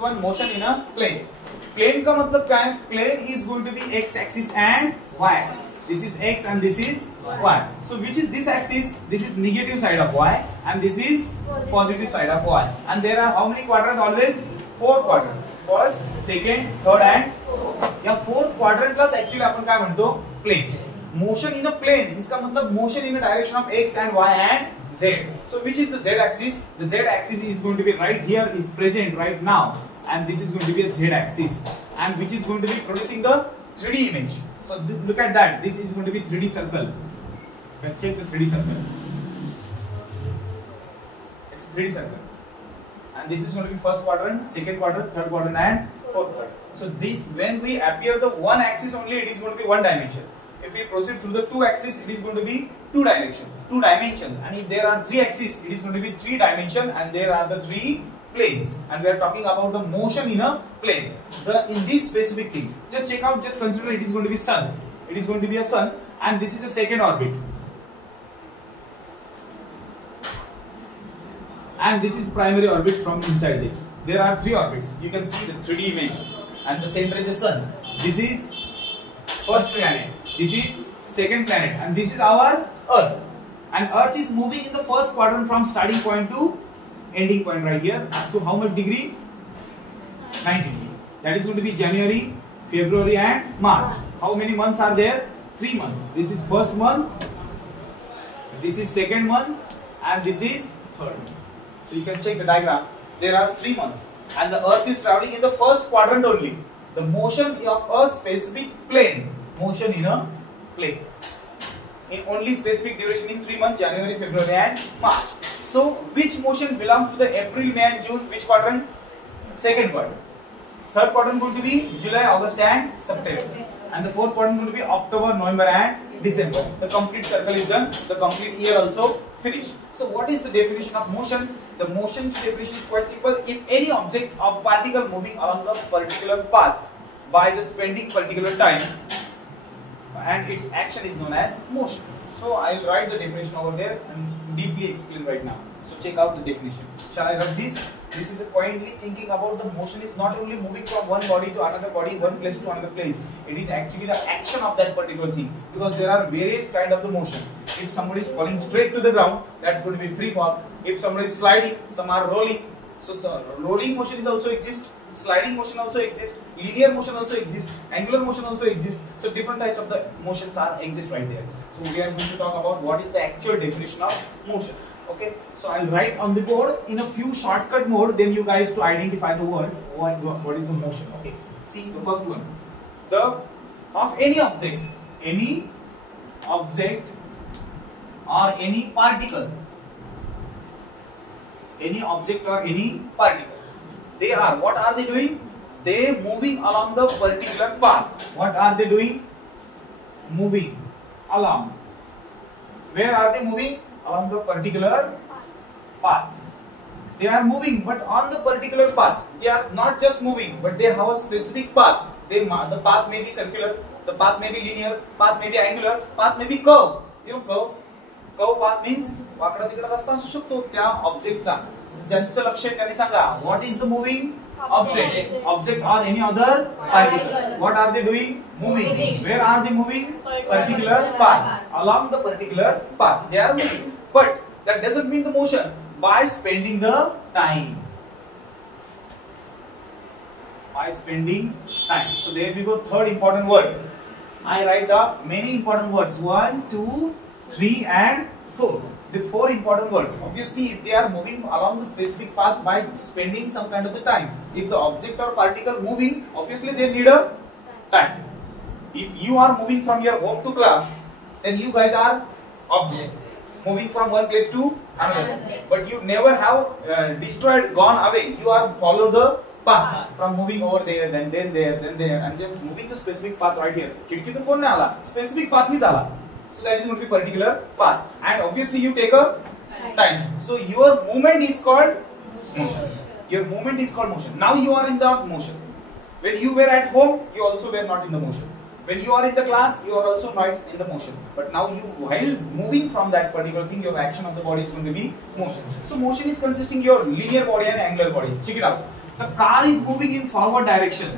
one motion in a plane. Plane का मतलब क्या है? Plane is going to be x axis and y axis. This is x and this is y. So which is this axis? This is negative side of y and this is positive side of y. And there are how many quadrants always? 4 quadrants. First, second, third and fourth. या fourth quadrant ला actually आपण काय म्हणतो? Plane. Motion in a plane. इसका मतलब motion in a direction of x and y and z. So which is the z axis? The z axis is going to be right here, is present right now, and this is going to be a z axis, and which is going to be producing the 3D image. So look at that. This is going to be 3D circle. Let's check the 3D circle. It's 3D circle, and this is going to be first quadrant, second quadrant, third quadrant, and fourth quadrant. So this, when we appear the one axis only, it is going to be one dimension. If we proceed through the two axis, it is going to be two dimensions. And if there are three axes, it is going to be 3 dimension, and there are the 3 planes. And we are talking about the motion in a plane. In this specific thing, just check out, just consider it is going to be sun. It is going to be a sun, and this is the second orbit. And this is primary orbit from inside there. There are 3 orbits. You can see the 3D image. And the center is the sun. This is first planet. This is second planet, and this is our Earth. And Earth is moving in the first quadrant from starting point to ending point right here. Up to how much degree? 90 degree. That is going to be January, February, and March. How many months are there? 3 months. This is first month. This is second month, and this is third month. So you can check the diagram. There are 3 months, and the Earth is traveling in the first quadrant only. The motion of a specific plane. Motion in a plane. In only specific duration in 3 months, January, February, and March. So which motion belongs to the April, May, and June? Which quadrant? Second quadrant. Third quadrant going to be July, August, and September. And the fourth quadrant going to be October, November, and December. The complete circle is done. The complete year also finished. So what is the definition of motion? The motion definition is quite simple. If any object or particle moving along a particular path by the spending particular time, and its action is known as motion. So I'll write the definition over there and deeply explain right now. So check out the definition. Shall I write this? This is quietly thinking about the motion is not only moving from one body to another body, one place to another place. It is actually the action of that particular thing, because there are various kind of the motion. If somebody is falling straight to the ground, that's going to be free fall. If somebody is sliding, some are rolling. So rolling motion is also exist. Sliding motion also exists, linear motion also exists, angular motion also exists. So different types of the motions are exist right there. So we are going to talk about what is the actual definition of motion. Okay, so I'll write on the board in a few shortcut mode, then you guys to identify the words what is the motion. Okay, see the first one. The of any object or any particle. Any object or any particles. They are, what are they doing? They moving along the particular path. What are they doing? Moving along. Where are they moving? Along the particular path. They are moving, but on the particular path. They are not just moving, but they have a specific path. The path may be circular, the path may be linear, path may be angular, path may be curve. You know curve? Curve path means वाकडा तिकडा रस्ता असू शकतो त्या ऑब्जेक्टचा. ज्यांचं लक्ष त्यांनी सांगा, what is the moving object? Object or any other particle. What are they doing? Moving. Where are they moving? Particular path. Along the particular path. They are moving. But that doesn't mean the motion. By spending the time. By spending time. So there we go. Third important word. I write the many important words. 1, 2, 3 and 4. The 4 important words. Obviously, if they are moving along the specific path by spending some kind of the time. If the object or particle moving, obviously they need a time. If you are moving from your home to class, then you guys are object. Moving from one place to another. But you never have destroyed, gone away. You are follow the path from moving over there, then there, and just moving the specific path right here. खिडकीतून कोण नाही आला, specific path नीच आला. So that is going to be particular path, and obviously you take a time. So your movement is called motion. Your movement is called motion. Now you are in the motion. When you were at home, you also were not in the motion. When you are in the class, you are also not in the motion. But now you, while moving from that particular thing, your action of the body is going to be motion. So motion is consisting your linear body and angular body. Check it out. The car is moving in forward direction.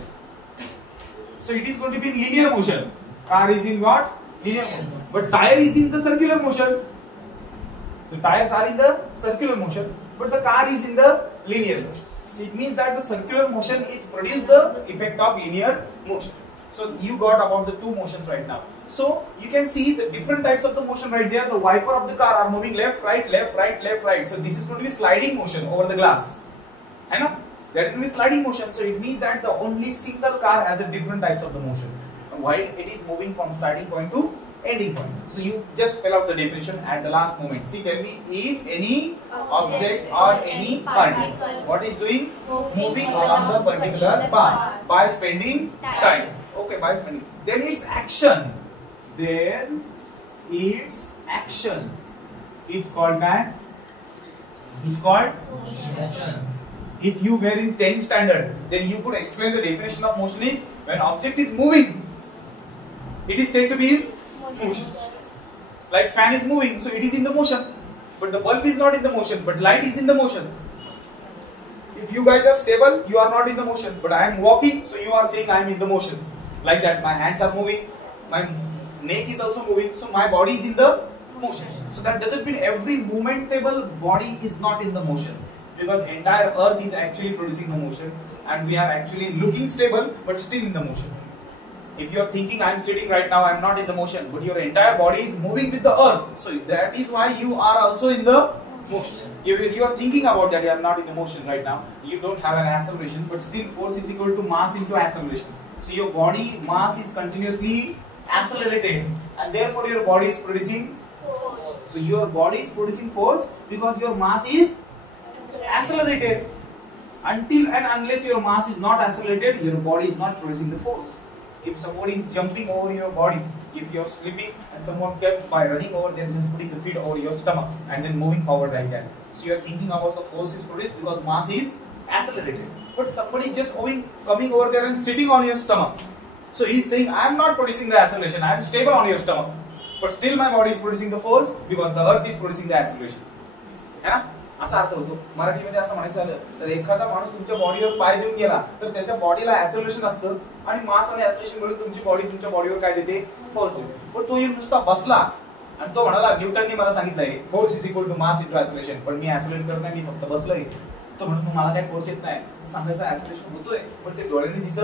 So it is going to be in linear motion. Car is in what? Linear motion. But tire is in the circular motion. The tires are in the circular motion, but the car is in the linear motion. So it means that the circular motion is produce the effect of linear motion. So you got about the two motions right now. So you can see the different types of the motion right there. The wiper of the car are moving left, right, left, right, left, right. So this is going to be sliding motion over the glass. I know that is going to be sliding motion. So it means that the only single car has a different types of the motion, while it is moving from starting point to ending point. So you just spell out the definition at the last moment. See, tell me, if any object or any particle, what is doing? Moving along the particular path by spending time. Okay, by spending. Then its action. Then its action is called that. Is called motion. If you were in 10th standard, then you could explain the definition of motion is when object is moving, it is said to be in motion. Like fan is moving, so it is in the motion. But the bulb is not in the motion, but light is in the motion. If you guys are stable, you are not in the motion. But I am walking, so you are saying I am in the motion. Like that, my hands are moving, my neck is also moving, so my body is in the motion. So that doesn't mean every movementable body is not in the motion. Because entire earth is actually producing the motion, and we are actually looking stable but still in the motion. If you are thinking I am sitting right now, I am not in the motion, but your entire body is moving with the earth. So that is why you are also in the motion. If you are thinking about that, you are not in the motion right now, you don't have an acceleration, but still force is equal to mass into acceleration. So your body mass is continuously accelerated, and therefore your body is producing force. So your body is producing force because your mass is accelerated. Until and unless your mass is not accelerated, your body is not producing the force. If somebody is jumping over your body, if you are slipping and someone kept by running over, then just putting the feet over your stomach and then moving forward like that. So you are thinking about the force is produced because mass is accelerated. But somebody just coming over there and sitting on your stomach. So he is saying, I am not producing the acceleration, I am stable on your stomach. But still my body is producing the force because the earth is producing the acceleration. है ना? असा अर्थ होतो. मराठीमध्ये असं म्हणायचं झालं तर एखादा माणूस तुमच्या बॉडीवर पाय देऊन गेला तर त्याच्या बॉडीला ऍक्सेलरेशन असतं आणि मास आणि ऍक्सेलरेशन मिळून तुमची बॉडी तुमच्या बॉडीवर काय देते? फोर्स देते. पण तो नुसता बसला आणि तो म्हणाला न्यूटननी मला सांगितलंय force is equal to mass into acceleration, पण मी ऍक्सेलरेट करत नाही, मी फक्त बसलोय. तो म्हणतो मला काय फोर्स येत नाही, सांगायचं ऍक्सेलरेशन होतोय पण ते डोळ्यांनी दिसत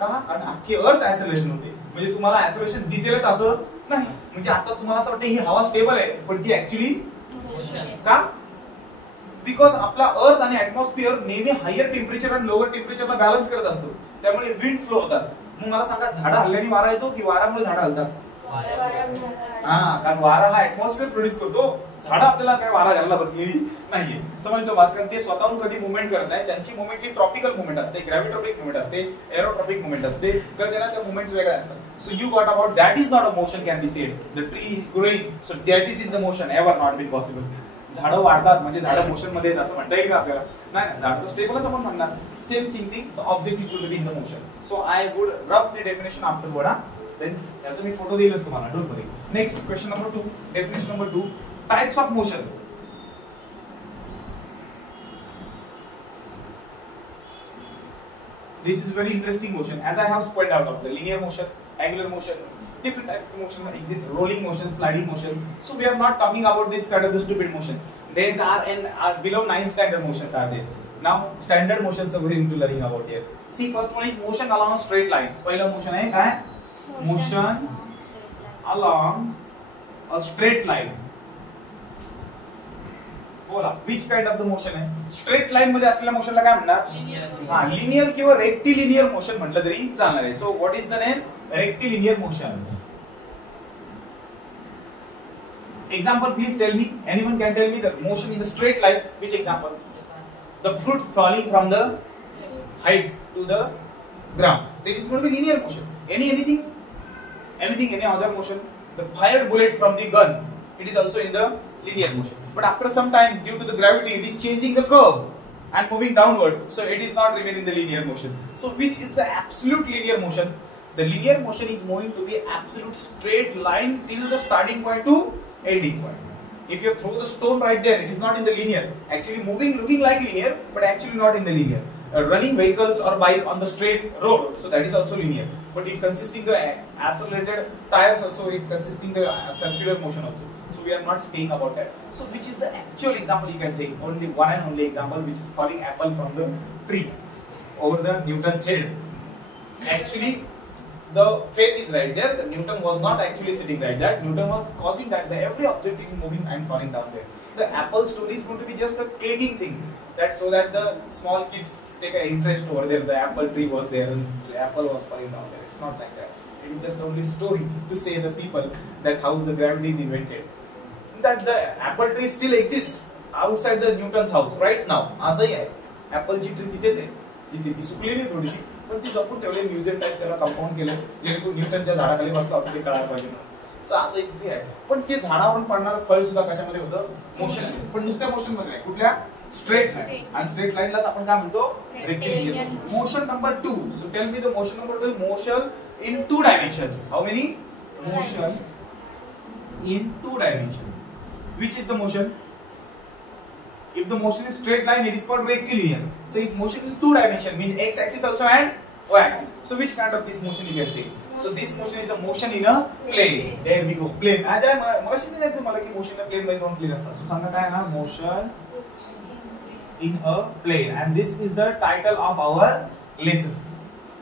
का? कारण अख्खी अर्थ ऍक्सेलरेशन होते. म्हणजे तुम्हाला ऍक्सेलरेशन दिसेलच असं नाही. म्हणजे आता तुम्हाला असं वाटतं ही हवा स्टेबल आहे, पण ती ऍक्च्युअली का? बिकॉज आपला अर्थ आणि ऍटमॉस्फिअर नेहमी हायर टेम्परेचर आणि लोअर टेम्परेचरला बॅलन्स करत असतो, त्यामुळे विंड फ्लो होतात. मग मला सांगा झाडं हल्ल्याने वारा येतो की वाऱ्यामुळे झाडं हलतात? हा, कारण वारा हा ऍटमॉस्फिअर प्रोड्यूस करतो. झाडं आपल्याला काय वारा घालायला बसलेली नाहीये, समजलं बात? कारण ते स्वतःहून कधी मुवमेंट करत नाही. त्यांची मुवमेंट ही ट्रॉपिकल मुवमेंट असते, ग्रॅव्हिटोपिक मुवमेंट असते, एरोट्रॉपिक मुवमेंट असते, कारण त्यांना त्या मुवमेंट्स वेगळ्या असतात. So you got about that is not a motion can be said. The tree is growing, so that is in the motion, ever not been possible. झाडं वाढतात म्हणजे झाडं मोशन मध्ये असं म्हणता येईल का आपल्याला? नाही, झाड तर स्टेबलच आपण म्हणणार. Same thing object is to be in the motion. So I would rub the definition afterward. Then त्याचा मी फोटो देईलच तुम्हाला, don't worry. Next question number 2, definition number 2, types of motion. This is very interesting motion. As I have pointed out, of the linear motion, angular motion, different types of motion exist. Rolling motion, sliding motion. So we are not talking about this kind of the stupid motions. These are below 9 standard motions are there. Now standard motions are we going to learning about here. See, first one is motion along a straight line. पहिला motion आहे काय? Motion along a straight line. बोला, which kind of the motion आहे? Straight line मध्ये असलेल्या मोशनला काय म्हणणार? Linear किंवा रेक्टिलिनियर मोशन म्हटलं तरी चालणार आहे. So what is the name? Rectilinear motion. Example, please tell me. Anyone can tell me the motion in the straight line. Which example? The fruit falling from the height to the ground. This is going to be linear motion. Anything, any other motion. The fired bullet from the gun. It is also in the linear motion. But after some time, due to the gravity, it is changing the curve and moving downward. So it is not remaining the linear motion. So which is the absolute linear motion? The linear motion is moving to be absolute straight line till the starting point to ending point. If you throw the stone right there, it is not in the linear. Actually moving, looking like linear, but actually not in the linear. running vehicles or bike on the straight road, so that is also linear. But it consisting the accelerated tires also, it consisting the circular motion also. So we are not saying about that. So which is the actual example you can say, only one and only example, which is falling apple from the tree over the Newton's head. Actually, the faith is right there. The Newton was not actually sitting right there. Newton was causing that every object is moving and falling down there. The apple story is going to be just a clicking thing, that so that the small kids take an interest over there. The apple tree was there and the apple was falling down there. It's not like that. It is just only story to say the people that how the gravity is invented. That the apple tree still exists outside the Newton's house right now. आजही आहे. Apple ची tree तिथेच आहे. जी ती सुकलेली थोडीशी, पण ती जपून ठेवले म्युझियम टाइप त्याला कंपाऊंड केले. जेणेकरून न्यूटनच्या झाडाखाली बसला आपण ते कळायला पाहिजे. साधं इथे आहे. पण ते झाडावरून पडणारं फळ सुद्धा कशामध्ये होतं? मोशन. पण नुसत्या मोशन मध्ये नाही. कुठल्या? Straight line. आणि स्ट्रेट लाईनलाच आपण काय म्हणतो? Rectilinear motion. Number 2. So tell me the motion number 2. Motion in 2 dimensions. How many? Motion in 2 dimensions. Which is the motion? If the motion is straight line, it is called rectilinear. So if motion in 2 dimensions, means x axis also and y axis. So which kind of this motion you can say? So this motion is a motion in a plane. There we go. Plane. आज आहे मगाशी मी तुम्हाला की motion in a plane मध्ये दोन plane असतात. So सांगा काय ना? Motion in a plane. And this is the title of our lesson.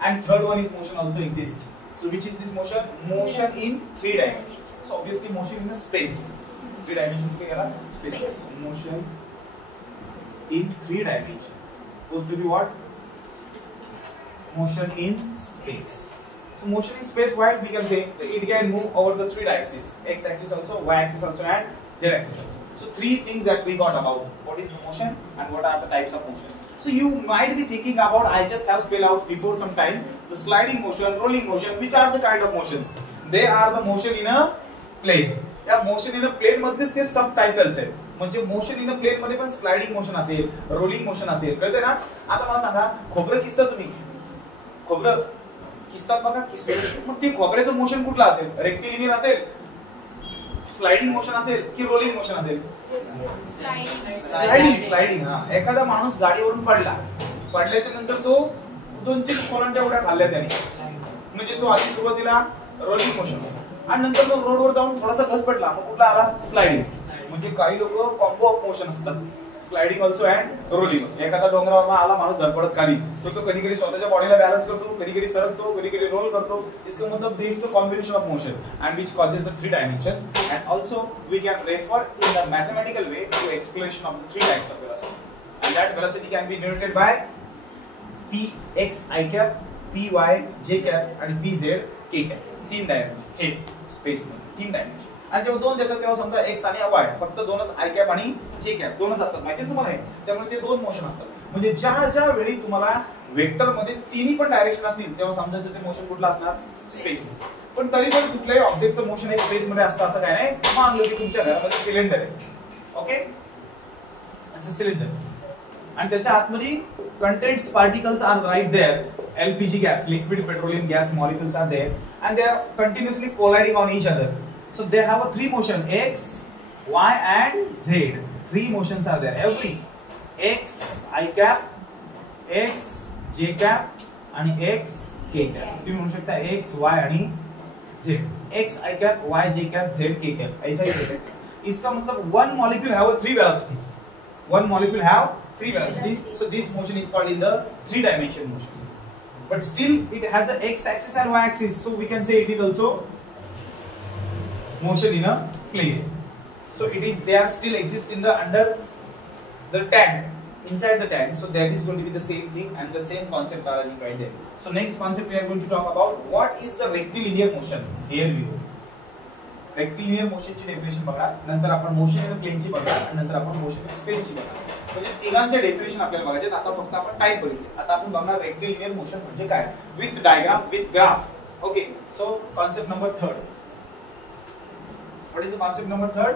And third one is motion also exists. So which is this motion? Motion in 3 dimensions. So obviously motion in the space. 3 dimensions के क्या? Space. Motion in 3 dimensions. Supposed to be what? Motion in space. So motion in space, what we can say? It can move over the 3 axes. X axis also, Y axis also, and Z axis also. So 3 things that we got about. What is the motion and what are the types of motion? So you might be thinking about, I just have spelled out before some time, the sliding motion, rolling motion, which are the kind of motions? They are the motion in a plane. या motion in a plane मधलेच ते subtitles आहेत. म्हणजे motion in a plane मध्ये पण sliding motion असेल, rolling motion असेल, कळते ना? आता मला सांगा, खोबरं किसता तुम्ही? खोबरं किसतात बघा, किसतात. मग ते खोबऱ्याचं मोशन कुठलं असेल? रेक्टिलिनियर असेल, स्लाइडिंग मोशन असेल की रोलिंग मोशन असेल? स्लाइडिंग. हा, एखादा माणूस गाडीवरून पडल्याच्या नंतर तो 2-3 कोलंट्या उड्या खाल्ल्या त्याने, म्हणजे तो आधी सुरुवातीला रोलिंग मोशन आणि नंतर तो रोडवर जाऊन थोडासा घसपटला, मग कुठला आला? स्लाइडिंग. म्हणजे काही लोक कॉम्बो ऑफ मोशन असतात, स्लाइडिंग ऑल्सो अँड रोलिंग. एखादा डोंगरावर आला माणूस धडपडत खाली, तो कधी कधी स्वतःच्या बॉडीला बॅलन्स करतो, कधी कधी सरकतो, कधी कधी रोल करतो. इसका मतलब there is a combination of motion and which causes the 3 dimensions. And also we can refer in the mathematical way to explanation of the 3 types of velocity. And that velocity can be denoted by px I cap, py j cap and pz k cap. 3 dimension हे space मध्ये 3 dimension. आणि जेव्हा 2 देतात तेव्हा समजा x आणि y फक्त 2च i cap आणि j कॅप 2च असतात, माहिती तुम्हाला हे. त्यामुळे ते 2 मोशन असतात. म्हणजे ज्या वेळी तुम्हाला वेक्टर मध्ये तिन्ही पण डायरेक्शन असतील तेव्हा समजायचं ते मोशन कुठला असणार? स्पेस. पण तरी पण कुठल्याही ऑब्जेक्टचं मोशन हे स्पेस मध्ये असतं असं काय नाही. मानलो की तुमच्या घरामध्ये सिलेंडर आहे, ओके, अच्छा सिलेंडर, आणि त्याच्या आतमध्ये contents particles are right there. LPG gas, liquid petroleum gas molecules are there and they are continuously colliding on each other. So they have a 3 motion, x, y and z. 3 motions are there. Every x I cap, x j cap आणि x k cap. तुम्ही म्हणू शकता x y आणि z. x I cap, y j cap, z k cap. ऐसा ही कैसे? इसका मतलब one molecule have 3 velocities. One molecule have 3 velocities. So this motion is called in the 3 dimension motion. But still it has a x axis and y axis, so we can say it is also motion in a plane. So it is, they are still exist in the under the tank, inside the tank. So that is going to be the same thing and the same concept arising right there. So next concept we are going to talk about what is the rectilinear motion. Here we go. Rectilinear motion ची definition बघा, नंतर आपण motion in plain ची बघा आणि नंतर आपण motion in space ची बघा. म्हणजे तिघांचे डेफिनेशन आपल्याला बघायचे. आता फक्त आपण टाइप बघितले. आता आपण बघणार रेक्टिलिनियर मोशन म्हणजे काय, with diagram, with graph. Okay, so concept number 3. What is the concept number 3?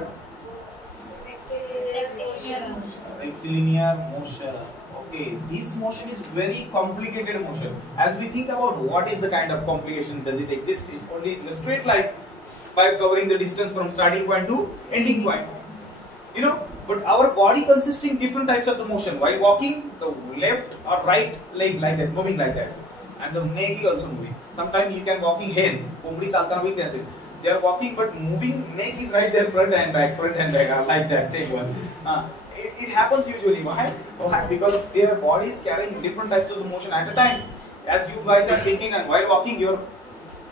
Rectilinear motion. Okay, this motion is very complicated motion. As we think about what is the kind of complication does it exist, it's only in the straight line by covering the distance from starting point to ending point. you know, but our body consisting different types of the motion. While walking, the left or right leg like that, moving like that, and the neck is also moving. Sometimes you can walking head, कोंबडी चालताना बघितली असेल. They are walking but moving, neck is right there, front and back, like that, same one. It happens usually. Why? Because their body is carrying different types of motion at a time. As you guys are thinking, and while walking, your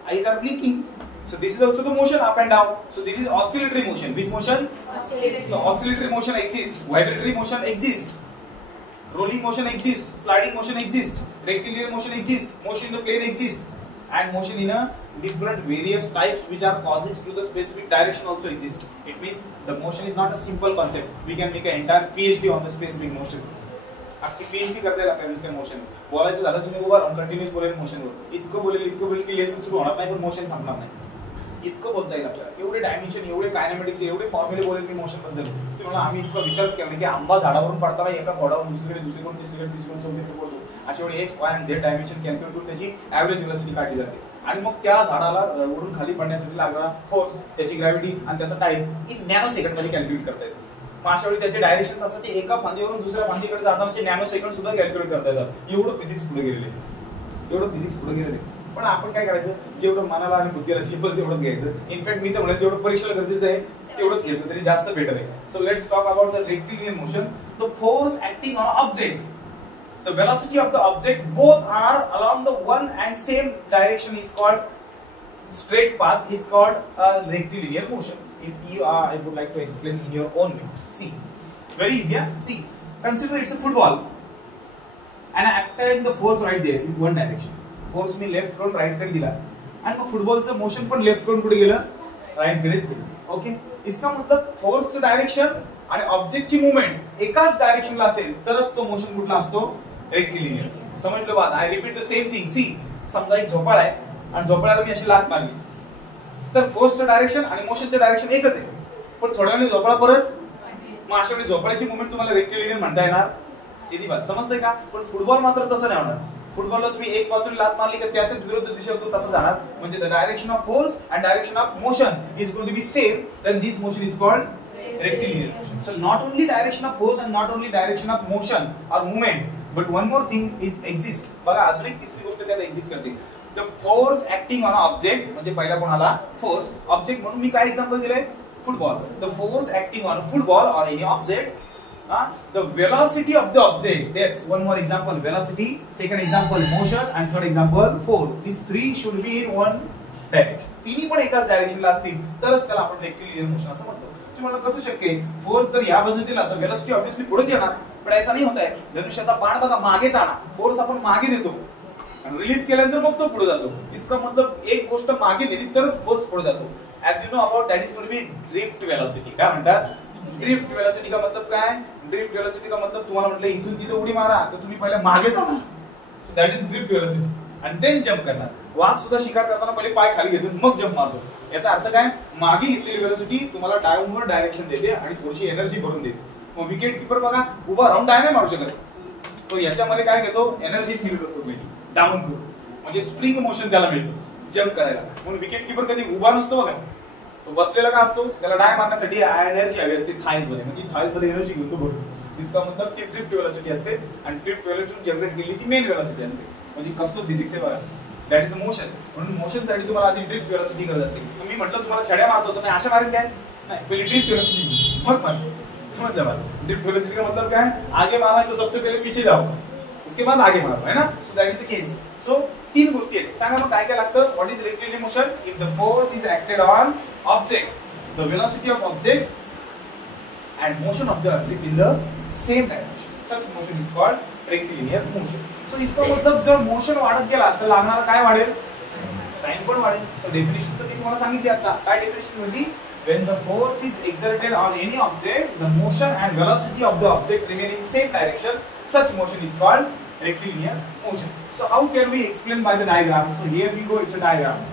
eyes are blinking. So this is also the motion up and down. So this is oscillatory motion. Which motion? Oscillatory. So oscillatory motion exists. Vibratory motion exists. Rolling motion exists. Sliding motion exists. Rectilinear motion exists. Motion in the plane exists. And motion in a different various types which are causing to the specific direction also exist. It means the motion is not a simple concept. We can make an entire PhD on the specific motion. आपकी PhD करते हैं अपने उसके motion. बोलायचं झालं तुम्ही उभा राहून कंटिन्यूस बोलेल मोशनवर. इतकं बोलेल की लेसन सुरू होणार नाही पण मोशन संपणार नाही. इतकं बोलता येईल आपल्याला. एवढे डायमेन्शन, एवढे कायनेमॅटिक्स, एवढे फॉर्म्युले बोलेल मी मोशन बद्दल. तुम्हाला आम्ही इतका विचारच केला की आंबा झाडावरून पडताना एका खोडावरून दुसरीकडे, तिसरीकडे, चौथीकडे पडतो. अशी एवढी एक्स, वाय आणि झेड डायमेन्शन कॅल्क्युलेट करून त्याची ॲव्हरेज व्हेलॉसिटी काढली जाते. आणि मग त्या झाडाला वरून खाली पडण्यासाठी लागणारा फोर्स, त्याची ग्रॅव्हिटी आणि त्याचा टाइम इन नॅनो सेकंड मध्ये कॅल्क्युलेट करता येतो. मग अशा वेळी त्याचे डायरेक्शन्स असतात ते एका फांदीवरून दुसऱ्या फांदीकडे जातानाचे नॅनो सेकंड सुद्धा कॅल्क्युलेट करता येतात. एवढं फिजिक्स पुढे गेलेले. पण आपण काय करायचं, जेवढं मनाला आणि बुद्धीला झेपल तेवढंच घ्यायचं. इनफॅक्ट मी तर म्हणत जेवढं परीक्षेला गरजेचं आहे तेवढंच घेतलं तरी जास्त बेटर आहे. So let's talk about the rectilinear motion. The force acting on object, the velocity of the object, both are along the one and same direction, is called straight path, is called rectilinear motions. If you are, I would like to explain in your own way. See, very easy. Yeah? See, consider it's a football and I applying the force right there in one direction. Force me left कडून right कडे दिला आणि मग फुटबॉलचं motion पण left कडून कुठे गेलं, right कडेच गेलं. ओके, इसका मतलब फोर्सचं डायरेक्शन आणि ऑब्जेक्टची मूवमेंट एकाच डायरेक्शनला असेल तरच तो मोशन कुठला असतो, रेक्टिलिनियर. समजलं बात? I repeat the same thing. See, समजा एक झोपाळा आहे आणि झोपाळ्याला मी अशी लात मारली तर फोर्सचं डायरेक्शन आणि मोशनचं डायरेक्शन एकच आहे. पण थोड्या वेळाने झोपाळा परत, मग अशा वेळी झोपाळ्याची मूवमेंट तुम्हाला रेक्टिलिनियर म्हणता येणार. सीधी बात, समजतंय का? पण फुटबॉल मात्र तसं नाही होणार. फुटबॉलला तुम्ही एक बाजूने लात मारली तर त्याच्याच विरुद्ध दिशेवर तो तसा जाणार. म्हणजे the direction of force and direction of motion is going to be same. Then this motion is called rectilinear motion. So not only direction of force and not only direction of motion or movement, but one more thing is exist. बघा अजून एक तिसरी गोष्ट त्यात exist करते. The force acting on an object, म्हणजे पहिला कोणाला फोर्स, ऑब्जेक्ट म्हणून मी काय एक्झाम्पल दिलंय, football. The force acting on a football or any object, the velocity of the object. Yes, one more example, velocity. Second example, motion, and third example, force. These three should be in one direction. तिन्ही पण एकाच डायरेक्शनला असतील तरच त्याला आपण rectilinear motion असं म्हणतो. तुम्हाला कसं शक्य आहे, फोर्स जर या बाजूने दिला तर वेलोसिटी ऑब्वियसली पुढेच येणार. पण ऐसा नाही होत आहे. धनुष्याचा बाण बघा मागे ताणा, फोर्स आपण मागे देतो आणि रिलीज केल्यानंतर मग तो पुढे जातो. इसका मतलब एक गोष्ट मागे नेली तरच फोर्स पुढे जातो. As you know about that is going to be drift velocity. काय म्हणतात? ड्रिफ्ट वेलोसिटी का मतलब काय? ड्रिफ्ट वेलोसिटी का मतलब तुम्हाला म्हटलं इथून तिथे उडी मारा तर तुम्ही पहिले मागे जाणार. So that is drift velocity. आणि देन जंप करणार. वाघ सुद्धा शिकार करताना पहिले पाय खाली घेतो मग जंप मारतो. याचा अर्थ काय? मागे घेतलेली वेलोसिटी तुम्हाला डाऊनवर्ड डायरेक्शन देते आणि थोडीशी एनर्जी भरून देते. मग विकेट कीपर बघा उभा राहून डाय नाही मारू शकत. तो याच्यामध्ये काय घेतो, एनर्जी फील करतो डाऊन करून, म्हणजे स्प्रिंग मोशन त्याला मिळतो जंप करायला. म्हणून विकेट कीपर कधी उभा नसतो बघा, तो बसलेला का असतो, त्याला डाय मारण्यासाठी एनर्जी हवी असते थाईज मध्ये, म्हणजे थाईज मध्ये एनर्जी घेतो भरून. इसका मतलब ती ड्रिफ्ट वेलोसिटी असते आणि ड्रिफ्ट वेलोसिटी जनरेट केली ती मेन वेलोसिटी असते. म्हणजे कसलं फिजिक्स आहे बघा, दॅट इज अ मोशन. म्हणून मोशन साठी तुम्हाला आधी ड्रिफ्ट वेलोसिटी गरज असते. तुम्ही म्हटलं तुम्हाला छड्या मारतो तर अशा मारेन काय नाही, पहले ड्रिफ्ट वेलोसिटी मग मार. समझ ला? ड्रिफ्ट वेलोसिटी का मतलब क्या है, आगे मारना है तो सबसे पहले पीछे जाओ, उसके बाद आगे मारो, है ना. So that is the case. So तीन गोष्टी आहेत. सांगा मग काय काय लागतं. What is rectilinear motion? If the force is acted on object, the velocity of object and motion of the object in the same direction, such motion is called rectilinear motion. So इसका मतलब जर motion वाढत गेला तर लागणारा काय वाढेल, time पण वाढेल. सो डेफिनेशन तर मी तुम्हाला सांगितली आता. काय डेफिनेशन होती? when the force is exerted on any object, the motion and velocity of the object remain in same direction, such motion is called rectilinear motion. So how can we explain by the diagram? So here we go, it's a diagram,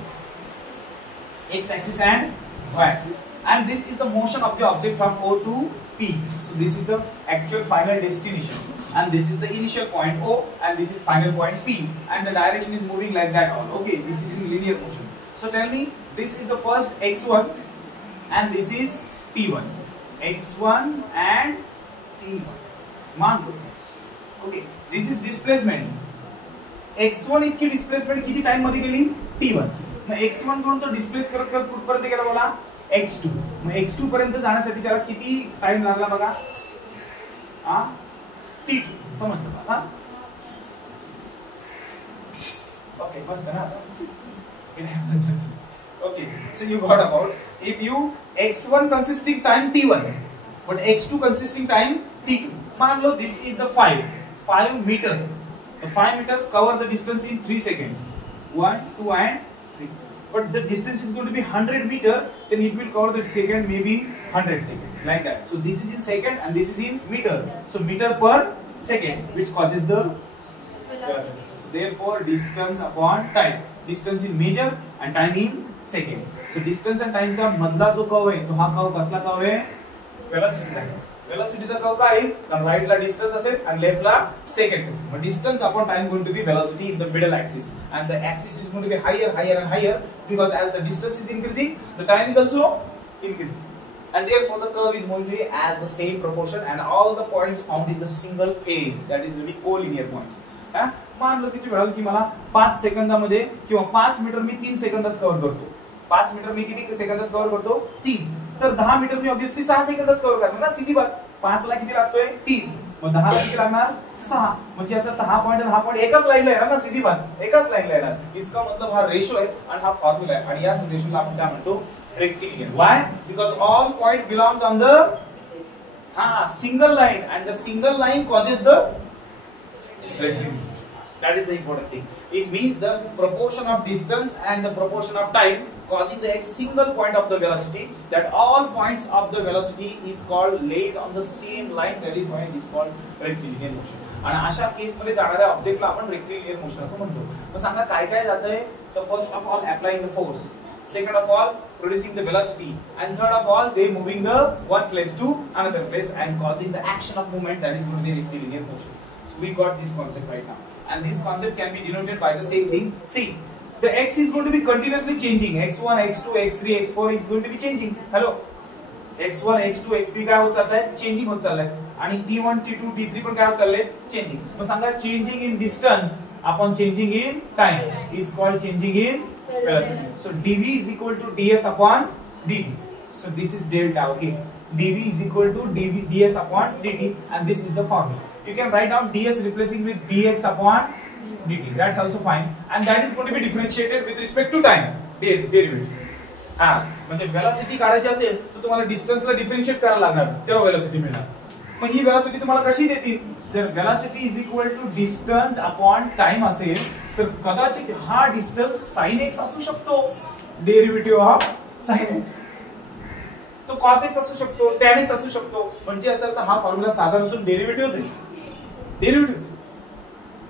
x axis and y axis, and this is the motion of the object from O to P. So this is the actual final destination, and this is the initial point O, and this is final point P, and the direction is moving like that all. Okay, this is in linear motion. So tell me, this is the first x1 and this is t1. x1 and t1 मान low. Okay, this is displacement. x1 इतकी displacement किती time मध्ये गेली? t1. मग x1 कडून तो displace करत करत कुठपर्यंत गेला बोला? x2. मग x2 पर्यंत जाण्यासाठी त्याला किती टाइम लागला बघा? t2. समजलं का? ओके, मस्त ना. Okay, so you got about if you x1 consisting time t1 but x2 consisting time t2. मान low this is the 5 meter. The 5 meter cover the distance in 3 seconds. 1, 2 and 3. But the distance is going to be 100 meter, then it will cover the second maybe 100 seconds like that. So this is in second and this is in meter. So meter per second, which causes the velocity. So therefore distance upon time. Distance in meter and time in second. So distance and time चा मधला जो curve आहे तो हा curve कसला curve आहे? वेलोसिटीचा. वेलोसिटीचा curve काय आहे? तर राइट ला डिस्टन्स असेल आणि लेफ्ट ला सेकंड्स असेल. मग distance upon time going to be velocity in the middle axis and the axis is going to be higher and higher because as the distance is increasing the time is also increasing and therefore the curve is going to be as the same proportion and all the points found in the single phase, that is only collinear points. मान low किती वेळा की मला 5 सेकंदामध्ये किंवा 5 metre मी 3 सेकंदात cover करतो. 5 metre मी किती सेकंदात कव्हर करतो? 3. तर 10 मीटर मी ऑब्वियसली 6 सेकंदात कव्हर करणार ना, सीधी बात. 5 ला किती लागतोय? 3. मग 10 ला किती लागणार? 6. म्हणजे याचा 10 पॉइंट आणि हा पॉइंट एकाच लाईनला येणार ना, सीधी बात. एकाच लाईनला येणार. इसका मतलब हा रेशो आहे आणि हा फॉर्म्युला आहे आणि याच रेशोला आपण काय म्हणतो? Rectilinear. Why? Because all point belongs on the single line and the single line causes the rectilinear. That is the important thing. It means the proportion of distance and the proportion of time causing the single point of the velocity, that all points of the velocity is called lays on the same line, that is why it is called rectilinear motion. आणि अशा केस मध्ये जाणाऱ्या ऑब्जेक्टला आपण rectilinear motion असं म्हणतो. मग सांगा काय काय जातंय? तर first of all applying the force, second of all producing the velocity, and third of all they moving the one place to another place and causing the action of movement, that is going to be rectilinear motion. So we got this concept right now. And this concept can be denoted by the same thing. See, the x is going to be continuously changing. x1, x2, x3, x4 is going to be changing. Hello, x1, x2, x3 काय होत चाललंय? Changing होत चाललंय. आणि t1, t2, t3 पण काय होत चाललंय? चेंजिंग. मग सांगा changing in distance upon changing in time is called changing in velocity. So dv is equal to ds upon dt. So this is delta. Okay, dv is equal to ds upon dt, and this is the formula. You can write down ds replacing with dx upon dt. That's also fine, and that is going to be differentiated with respect to time derivative. म्हणजे velocity काढायची असेल तर तुम्हाला distance ला differentiate करायला लागणार, तेव्हा velocity मिळणार. मग ही velocity तुम्हाला कशी देतील? जर velocity is equal to distance upon time असेल तर कदाचित हा डिस्टन्स sin x असू शकतो, डेरिव्हेटिव्ह ऑफ sin x. तो cos x असू शकतो, tan x असू शकतो. म्हणजे याचा अर्थ हा फॉर्म्युला साधा नसून डेरिव्हेटिव्हच आहे. डेरिव्हेटिव्हच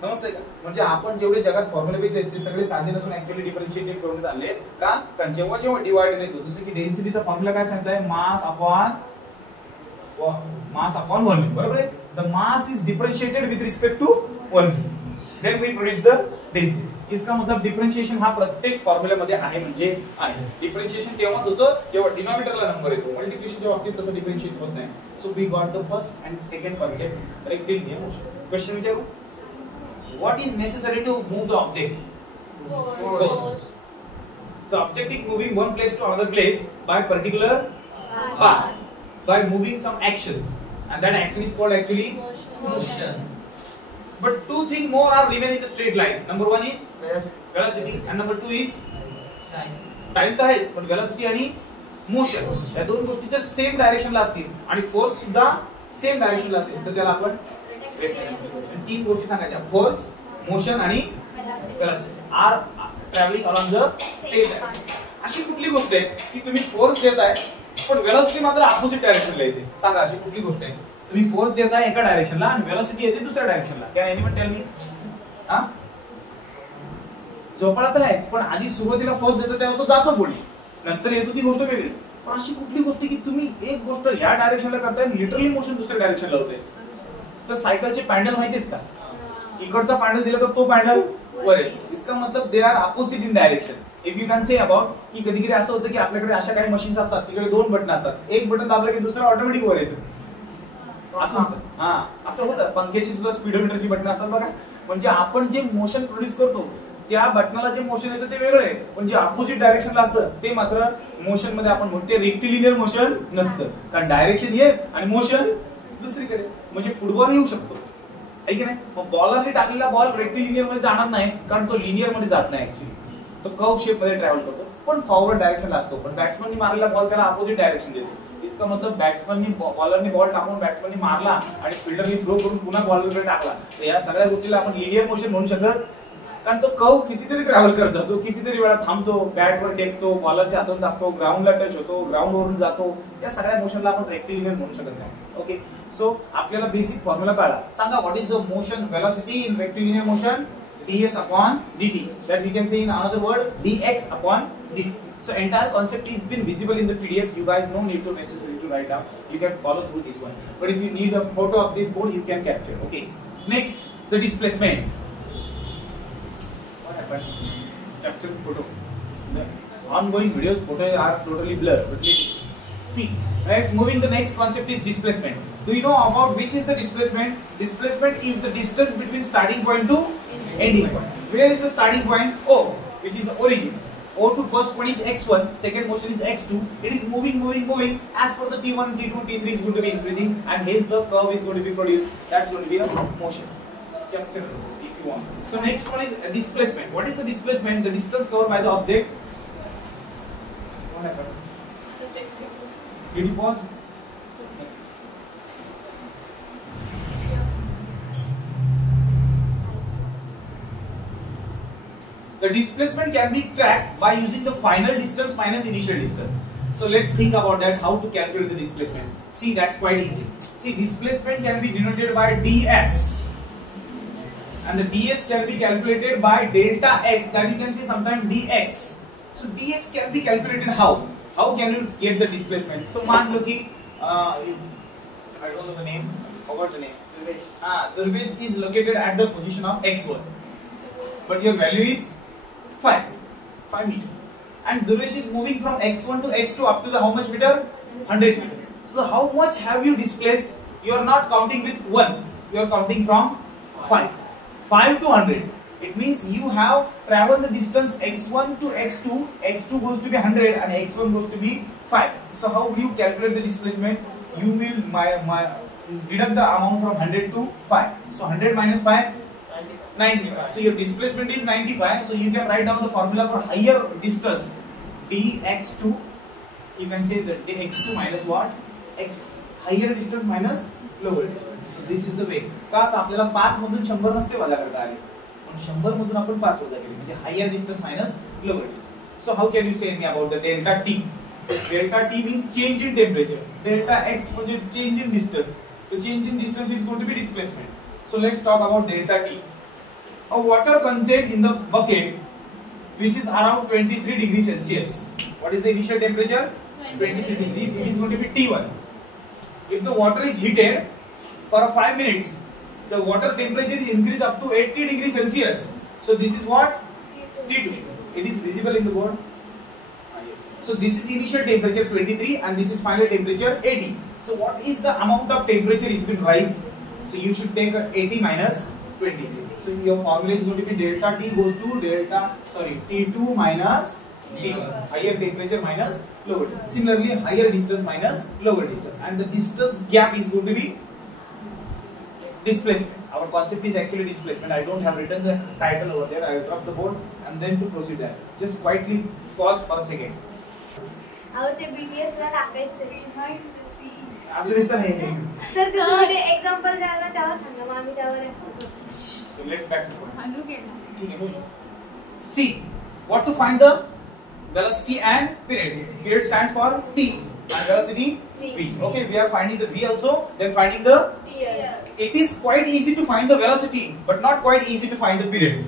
समजतंय का? म्हणजे आपण जेवढे जगात फॉर्म्युले बघितले ते सगळे साधे नसून ऍक्च्युअली डिफरन्शिएटेड करून आले का? कारण जेव्हा जेव्हा डिवाइड येतो, जसं की डेन्सिटीचा फॉर्म्युला काय सांगताय? Mass upon volume. बरोबर आहे? The mass is differentiated with respect to volume, then we produce the density. इसका मतलब डिफरन्शिएशन हा प्रत्येक फॉर्म्युल्यामध्ये आहे म्हणजे आहे. डिफरन्शिएशन तेव्हाच होतं जेव्हा डिनॉमिनेटरला नंबर येतो, मल्टिप्लिकेशनच्या बाबतीत तसं डिफरन्शिएट होत नाही. So we got the first and second concept rectilinear motion. Question विचारू, what is necessary to move the object? Force. The object is moving one place to another place by particular path, by moving some actions, and that action is called actually motion. But two things more are remain in the straight line. Number one is velocity and number two is time. Time तर आहेच, पण velocity आणि motion या दोन गोष्टी जर same डायरेक्शनला असतील आणि फोर्स सुद्धा सेम डायरेक्शनला असेल तर त्याला आपण तीन गोष्टी सांगायच्या. फोर्स, मोशन आणि velocity are travelling along the same direction. अशी कुठली गोष्ट आहे की तुम्ही फोर्स देताय पण वेलोसिटी मात्र अपोजिट डायरेक्शनला येते? सांगा अशी कुठली गोष्ट आहे? तुम्ही फोर्स देताय एका डायरेक्शनला आणि वेलोसिटी येते दुसऱ्या डायरेक्शनला. Can anyone tell me? झोपाळा तर आहेच, पण आधी सुरुवातीला फोर्स देतो तेव्हा तो जातो पुढे, नंतर येतो ती गोष्ट वेगळी. पण अशी कुठली गोष्ट की तुम्ही एक गोष्ट या डायरेक्शनला करताय, लिटरली मोशन दुसऱ्या डायरेक्शनला होते? तर सायकलचे पॅन्डल माहितीत का? इकडचा पॅन्डल दिला तर तो पॅन्डल वर येतो. इसका मतलब they are opposite in direction. If you can say about की कधी कधी असं होतं की आपल्याकडे अशा काही मशीन्स असतात तिकडे 2 बटन असतात, एक बटन दाबलं की दुसरं ऑटोमॅटिक वर येतं असं होतं. हा असं होतं. पंख्याची सुद्धा स्पीडोमीटरची बटन असतात बघा. म्हणजे आपण जे मोशन प्रोड्यूस करतो त्या बटनाला जे मोशन येतं ते वेगळं आहे, पण जे अपोजिट डायरेक्शनला असतं ते मात्र मोशन मध्ये आपण म्हणतो रेक्टिलिनियर मोशन नसतं, कारण डायरेक्शन एक आणि मोशन दुसरीकडे. म्हणजे फुटबॉल येऊ शकतो आहे की नाही. मग बॉलरने टाकलेला बॉल रेक्टिलिनियर मध्ये जाणार नाही, कारण तो लिनियर मध्ये जात नाही. ऍक्च्युली तो कर्व शेप मध्ये ट्रॅव्हल करतो, पण फॉरवर्ड डायरेक्शनला असतो. पण बॅट्समनने मारलेला बॉल त्याला अपोजिट डायरेक्शन देतो. इसका मतलब बॉलरने बॉल टाकून बॅट्समनने मारला आणि फिल्डरने थ्रो करून पुन्हा बॉलरकडे टाकला, तर या सगळ्या गोष्टीला आपण लिनियर मोशन म्हणू शकत, कारण तो कर्व कितीतरी ट्रॅव्हल करत जातो, कितीतरी वेळा थांबतो, बॅटवर टेकतो, बॉलरच्या हातून टाकतो, ग्राउंडला टच होतो, ग्राउंड वरून जातो. या सगळ्या मोशनला आपण रेक्टिलिनियर म्हणू शकत नाही. ओके, सो आपल्याला बेसिक फॉर्म्युला कळला. सांगा what is the motion velocity in rectilinear motion? ds upon dt, that we can say in another word dx upon dt. So entire concept is been visible in the PDF. You guys no need to necessarily to write down, you can follow through this one, but if you need a photo of this board you can capture. Okay, next the displacement. What happened? Capture photo. The ongoing videos photo are totally blurred, but see, next moving the next concept is displacement. Do you know about which is the displacement? Displacement is the distance between starting point to ending point. Where is the starting point? O, which is the origin. O to first point is x1, second motion is x2. It is moving. As per the t1, t2, t3 is going to be increasing, and hence the curve is going to be produced. That's going to be a motion. Capture if you want. So next one is displacement. What is the displacement? The distance covered by the object. What happened? Did you pause? The displacement can be tracked by using the final distance minus initial distance. So let's think about that, how to calculate the displacement. See, that's quite easy. See, displacement can be denoted by ds, and the ds can be calculated by delta x, that you can say sometimes dx. So dx can be calculated how? How can you get the displacement? So मान low कि I don't know the name, forgot the name. Durvesh is located at the position of x1, but your value is 5 meter, and Durvesh is moving from x1 to x2 up to the how much meter? 100 meter. So how much have you displaced? You are not counting with 1, you are counting from 5 to 100. It means you have traveled the distance x1 to x2. x2 goes to be 100 and x1 goes to be 5. So how will you calculate the displacement? You will deduct the amount from 100 to 5. So 100 minus 5, 95. So your displacement is 95. So you can write down the formula for higher distance, dx2. You can say that dx2 minus what? x1. Higher distance minus lower distance. So this is the way. का आता आपल्याला 5 मधून 100 नसते वजा करता आले, पण 100 मधून आपण 5 वजा केले, म्हणजे higher distance minus lower distance. So how can you say me about the delta t? Delta t means change in temperature. Delta x म्हणजे change in distance. The change in distance is going to be displacement. So let's talk about delta t. A water contained in the bucket which is around 23 degrees Celsius. What is the initial temperature? 23 degrees. It is going to be T1. If the water is heated for 5 minutes, the water temperature is increased up to 80 degrees Celsius. So this is what? T2. It is visible in the board. Yes. So this is initial temperature 23 and this is final temperature 80. So what is the amount of temperature which will rise? So you should take 80 minus 23. So your formula is going to be delta T goes to T2 minus T1. Higher temperature minus lower. Similarly, higher distance minus lower distance, and the distance gap is going to be displacement. Our concept is actually displacement. I don't have written the title over there. I will drop the board and then to proceed that. Just quietly pause for a second. How the BTS ला टाकायचं? अजून इथं नाही. Sir तुम्ही example द्या ना, तेव्हा सांगा मग आम्ही त्यावर. So let's back to point. See, what to find the velocity and period. Period stands for t and velocity v. Okay, we are finding the v also, then finding the T. It is quite easy to find the velocity, but not quite easy to find the period.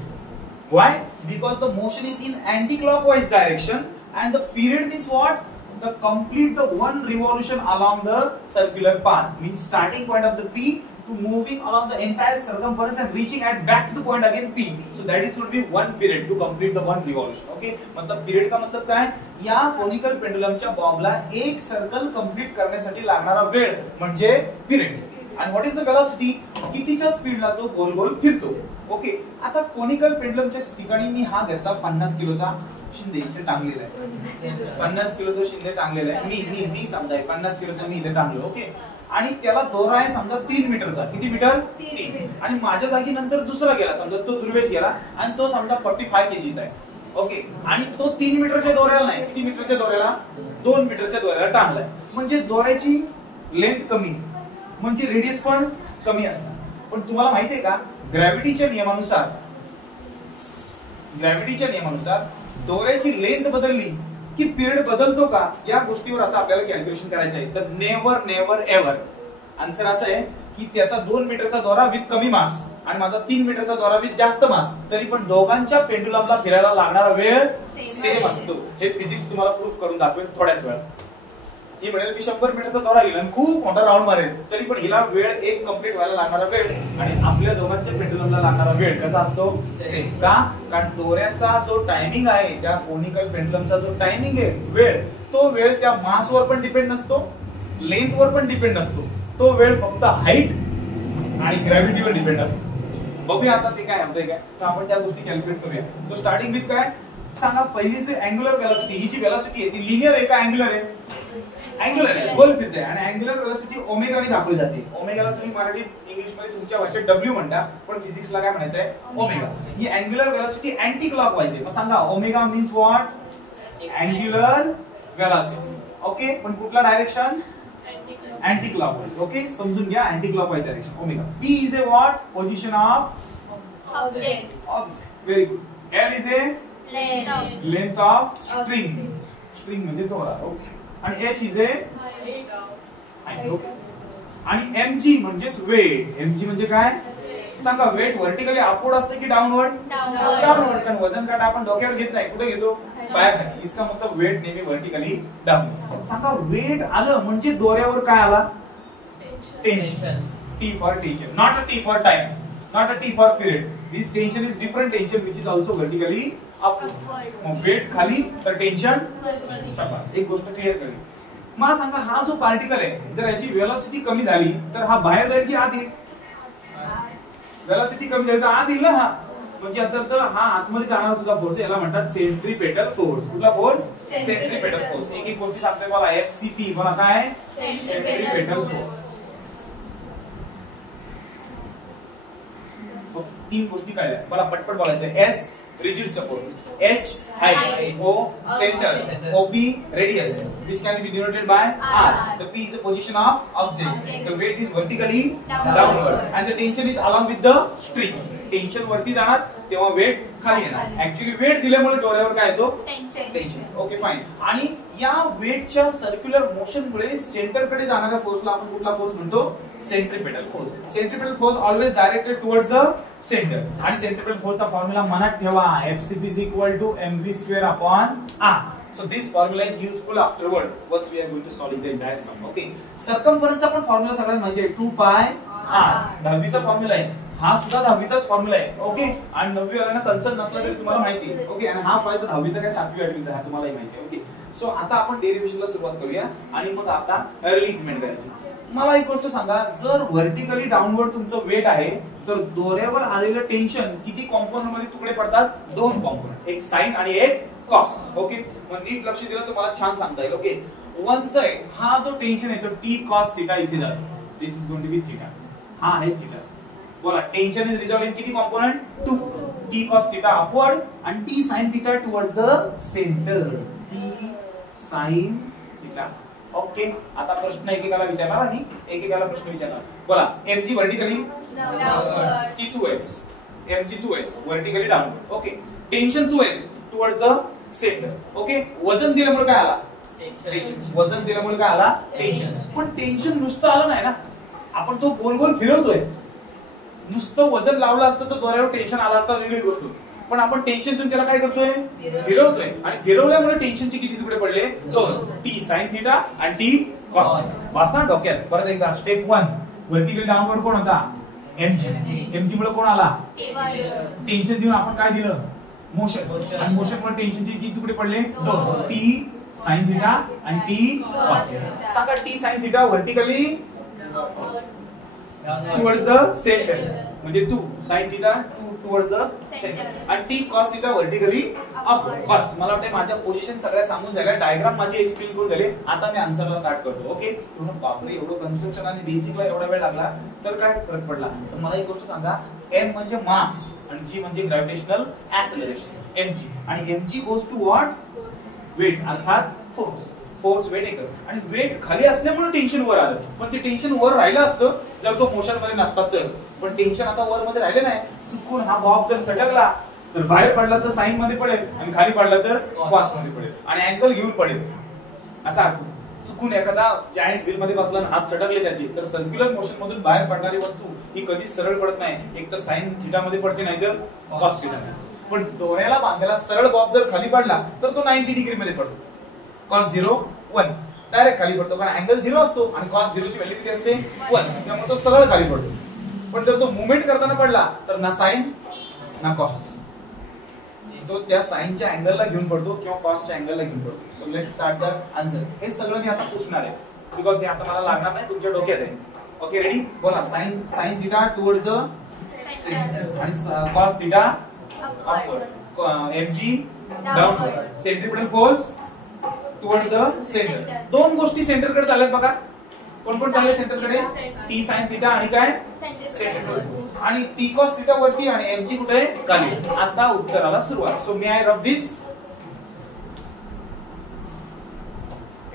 Why? Because the motion is in anti-clockwise direction, and the period means what? The complete the one revolution along the circular path, means starting point of the p to moving along the entire circumference and reaching at back to the point again P. So that is would be 1 period to complete the 1 revolution. Okay, मतलब period का मतलब काय, या conical पेंडुलमच्या बॉबला एक circle complete करण्यासाठी लागणारा वेळ म्हणजे पिरियड. आणि व्हॉट इज द वेलोसिटी, कितीच्या स्पीडला तो गोल गोल फिरतो. ओके, आता कोनिकल पेंडुलमच्या ठिकाणी मी हा घेतला 50 किलोचा शिंदे इथे टांगलेला आहे. 50 किलोचा शिंदे टांगलेला आहे. मी समजा 50 किलोचा मी इथे टांगलो. ओके, आणि त्याला दोरा आहे समजा 3 मीटरचा. किती मीटर? 3. आणि माझ्या जागी नंतर दुसरा गेला, समजा तो दुर्वेश गेला आणि तो समजा 45 केजीचा आहे. ओके, आणि तो 3 मीटरच्या दोऱ्याला नाही, किती मीटरच्या दोऱ्याला? 2 मीटरच्या दोऱ्याला टांगलाय. म्हणजे दोऱ्याची लेंथ कमी म्हणजे रेडियस पण कमी असणार. पण तुम्हाला माहितीये का, ग्रॅव्हिटीच्या नियमानुसार दोऱ्याची लेंथ बदलली की पिरियड बदलतो का, या गोष्टीवर आता आपल्याला कॅल्क्युलेशन करायचं आहे. तर नेव्हर नेव्हर एव्हर आन्सर असं आहे की त्याचा 2 मीटरचा दोरा विथ कमी मास आणि माझा 3 मीटरचा दोरा विथ जास्त मास, तरी पण दोघांच्या पेंडुलमला फिरायला लागणारा वेळ सेम असतो. हे फिजिक्स तुम्हाला प्रूफ करून दाखवेल थोड्याच वेळात. ही म्हणेल मी 100 मीटरचा दोरा गेला आणि खूप मोठा राऊंड मारेल, तरी पण हिला वेळ एक कंप्लीट व्हायला लागणारा वेळ आणि आपल्या दोघांच्या पेंडुलमला लागणारा वेळ कसा असतो? सेम. का? कारण दोऱ्याचा जो टायमिंग आहे, त्या कोनिकल पेंडुलमचा जो टायमिंग आहे वेळ, तो वेळ त्या मासवर पण डिपेंड नसतो, लेंथवर पण डिपेंड नसतो. तो वेळ फक्त हाईट आणि ग्रॅव्हिटीवर डिपेंड असतो. बघूया आता ते काय होतंय काय. तर आपण त्या गोष्टी कॅल्क्युलेट करूया. सो स्टार्टिंग विथ काय सांगा, पहिली जे अँग्युलर वेलोसिटी, ही जी वेलोसिटी आहे ती लिनियर आहे का अँग्युलर आहे? अँग्युलर आहे, गोल फिरते. आणि अँग्युलर वेलोसिटी ओमेगाने दाखवली जाते. ओमेगाला तुम्ही मराठी इंग्लिश मध्ये तुमच्या भाषेत डब्ल्यू म्हणता, पण फिजिक्सला काय म्हणायचं आहे? ओमेगा. ही अँग्युलर वेलोसिटी अँटी क्लॉकवाईज आहे. मग सांगा omega means what? Angular velocity. Okay, पण कुठला डायरेक्शन? Anti clockwise. ओके, समजून घ्या, anti clockwise direction omega. P is a what? Position of object. Very good. L is a length of string. String म्हणजे दोरा. Okay, आणि H is a height. Okay, आणि mg म्हणजे weight. mg म्हणजे काय सांगा? वेट व्हर्टिकली अपवर्ड असते की डाऊनवर्ड? डाऊनवर्ड. कारण वजन काटा आपण डोक्यावर घेत नाही, कुठे घेतो? पायाखाली. इसका मतलब वेट नेहमी व्हर्टिकली डाऊन. सांगा वेट आलं म्हणजे दोऱ्यावर काय आला? Tension. T for tension, not a T for time, not a T for period. This tension is different tension which is also vertically upward. Weight खाली तर टेन्शन. एक गोष्ट क्लिअर करूया. मला सांगा, हा जो पार्टिकल आहे जर याची वेलोसिटी कमी झाली तर हा बाहेर जाईल की आत येईल? वेलोसिटी कमी झाली तर आत येईल ना हा. म्हणजे याचा अर्थ हा आतमध्ये जाणारा सुद्धा फोर्स, याला म्हणतात सेंट्रीपेटल फोर्स. कुठला फोर्स? Centripetal force. एक एक गोष्टी सांगतोय मला. एफसीपी मला काय? Centripetal force. 3 गोष्टी कळल्या मला, पटपट बोलायचं. S rigid support, H height, O center, OP radius, which can be denoted by R. The P is the position of object. The weight is vertically downward, and the tension is along with the string. Tension वरती जाणार तेव्हा weight खाली येणार. Actually weight दिल्यामुळे डोऱ्यावर काय येतो? Tension. Okay fine. आणि या वेटच्या सर्क्युलर मोशन मुळे सेंटर कडे जाणाऱ्या फोर्सला आपण कुठला फोर्स म्हणतो? Centripetal force. Centripetal force always directed towards the centre. आणि सेंट्रीपेटल फोर्सचा फॉर्म्युला मनात ठेवा, FCP is equal to mv square upon r. So this formula is useful afterward once we are going to solve the entire sum. Okay, circumference चा पण formula सगळ्यांना माहिती आहे, 2 pi r. 10वी चा फॉर्म्युला आहे हा, सुद्धा 10वीचाच फॉर्म्युला आहे. ओके, आणि 9वी वाल्यांना कन्सर्न नसला तरी तुम्हाला माहिती आहे. ओके, आणि हा फायदा 10वीचा काय 7वी 8वीचा आहे तुम्हालाही माहिती आहे. ओके, सो आता आपण डेरिव्हेशनला सुरुवात करूया आणि मग आता रिलीजमेंट करायची. मला एक गोष्ट सांगा, जर व्हर्टिकली डाऊनवर्ड तुमचं वेट आहे तर दोऱ्यावर आलेलं टेन्शन किती कॉम्पोनंट मध्ये तुकडे पडतात? 2 कॉम्पोनंट, एक साइन आणि एक कॉस. ओके, मग नीट लक्ष दिलं तर मला छान सांगता येईल. ओके, वनचा आहे हा जो टेन्शन आहे तो टी कॉस थिटा इथे जातो. This is going to be theta. हा आहे थिटा. बोला, टेन्शन इज रिझॉल्व्ड इन किती component? 2. T cos theta upward आणि T sine theta towards the centre. T sine theta. Okay, आता प्रश्न एकेकाला विचारणार आणि एकेकाला प्रश्न विचारणार. बोला, mg vertically downward, T 2s, mg 2s vertically downward. Okay, tension 2s towards the centre. Okay, वजन दिल्यामुळे काय आला? टेन्शन. वजन दिल्यामुळे काय आला? टेन्शन. पण टेन्शन नुसतं आलं नाही ना, आपण तो गोल गोल फिरवतोय. नुसतं वजन लावलं असतं तर दोऱ्यावर टेन्शन आलं असतं, वेगळी गोष्ट. पण आपण टेन्शन देऊन त्याला काय करतोय? फिरवतोय. आणि फिरवल्यामुळे टेन्शनचे किती तुकडे पडले? 2. टी साइन थिटा आणि टी कॉस. वासा डोक्यात. परत एकदा स्टेप 1, वर्टिकली डाउनवर्ड कोण होता? mg मुळे कोण आला? टेन्शन देऊन आपण काय दिलं? मोशन. आणि मोशन मुळे टेन्शनचे किती तुकडे पडले? 2. t sin थीटा आणि t cos थीटा. सांगा t sin theta vertically towards the centre म्हणजे 2 sin theta towards the centre आणि t cos theta vertically upward. बस मला वाटतं माझ्या पोझिशन सगळ्या सांगून झाल्या, डायग्राम माझी एक्सप्लेन करून झाले. आता मी आन्सरला स्टार्ट करतो. ओके, पूर्ण बापरे एवढं कन्स्ट्रक्शन आणि बेसिकला एवढा वेळ लागला तर काय फरक पडला? तर मला एक गोष्ट सांगा, m म्हणजे मास आणि g म्हणजे ग्रॅव्हिटेशनल ऍक्सेलरेशन mg आणि mg goes to what? Weight अर्थात फोर्स. फोर्स वेट एकच आणि वेट खाली असल्यामुळे टेन्शन वर आलं, पण ते टेन्शन वर राहिलं असतं जर तो मोशन मध्ये नसतात तर. पण टेन्शन आता वर मध्ये राहिले नाही. चुकून हा बॉब जर सटकला तर बाहेर पडला तर साइन मध्ये पडेल आणि खाली पडला तर कॉस मध्ये पडेल आणि अँगल घेऊन पडेल असा अर्थ. चुकून एखादा जायंट व्हील मध्ये बसला आणि हात सटकले त्याचे तर सर्क्युलर मोशन मधून बाहेर पडणारी वस्तू ही कधीच सरळ पडत नाही. एक तर साइन थीटा मध्ये पडते नाही तर कॉस थीटा. पण दोऱ्याला बांधलेला सरळ बॉब जर खाली पडला तर तो 90 डिग्री मध्ये पडतो. cos 0 1 डायरेक्ट खाली पडतो कारण अँगल 0 असतो आणि cos 0 ची व्हॅल्यू किती असते? 1. त्यामुळे तो सरळ खाली पडतो. पण जर तो मूवमेंट करताना पडला तर ना साइन ना cos, तो त्या साइनच्या अँगलला घेऊन पडतो किंवा कॉसच्या अँगलला घेऊन पडतो. So let's start the answer. हे सगळं मी आता पुसणार आहे बिकॉज हे आता मला लागणार नाही, तुमच्या डोक्यात आहे. Okay ready? बोला sine theta toward the centre आणि cos theta upward, mg downward, centripetal force toward the centre. दोन गोष्टी सेंटर कडे चालल्यात बघा. कोण कोण चालले सेंटर कडे? t sin थीटा आणि काय? सेंट्रिपेटल आणि t cos थीटा वरती आणि mg कुठे आहे? खाली. आता उत्तराला सुरुवात. So may I rub this.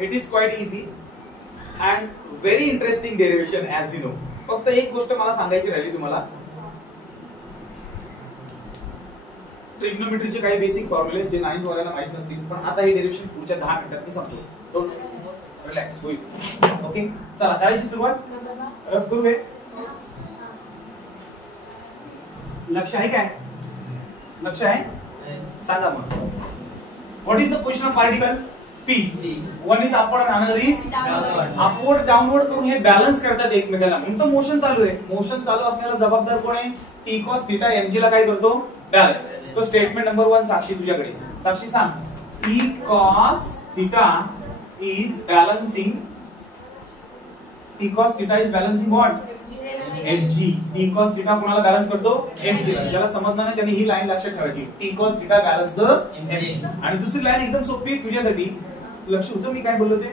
It is quite easy and very interesting derivation as you no. फक्त एक गोष्ट मला सांगायची राहिली तुम्हाला. ट्रिग्नोमेट्रीचे काही बेसिक फॉर्म्युले जे 9th वाल्याला माहित नसतील, पण आता हे डेरिव्हेशन पुढच्या 10 मिनिटात मी सांगतो. डोंट रिलॅक्स होईल. ओके, चला करायची सुरुवात. रफ करू हे. लक्ष आहे काय? लक्ष आहे? सांगा मग. What is the position of particle? P. One is upward and another is downward. Upward downward करून हे बॅलन्स करतात एकमेकांना. म्हणून तो मोशन चालू आहे. मोशन चालू असण्याला जबाबदार कोण आहे? t cos थीटा mg ला काय करतो? बॅलन्स. तो स्टेटमेंट नंबर 1 साक्षी तुझ्याकडे. साक्षी सांग. t cos theta is balancing. t cos theta is balancing what? mg. t cos theta कोणाला बॅलन्स करतो? mg. ज्याला समजणार नाही त्यांनी ही लाईन लक्षात ठेवायची. t cos theta balance the mg. आणि दुसरी लाईन एकदम सोपी आहे तुझ्यासाठी. लक्ष होतं मी काय बोललो ते?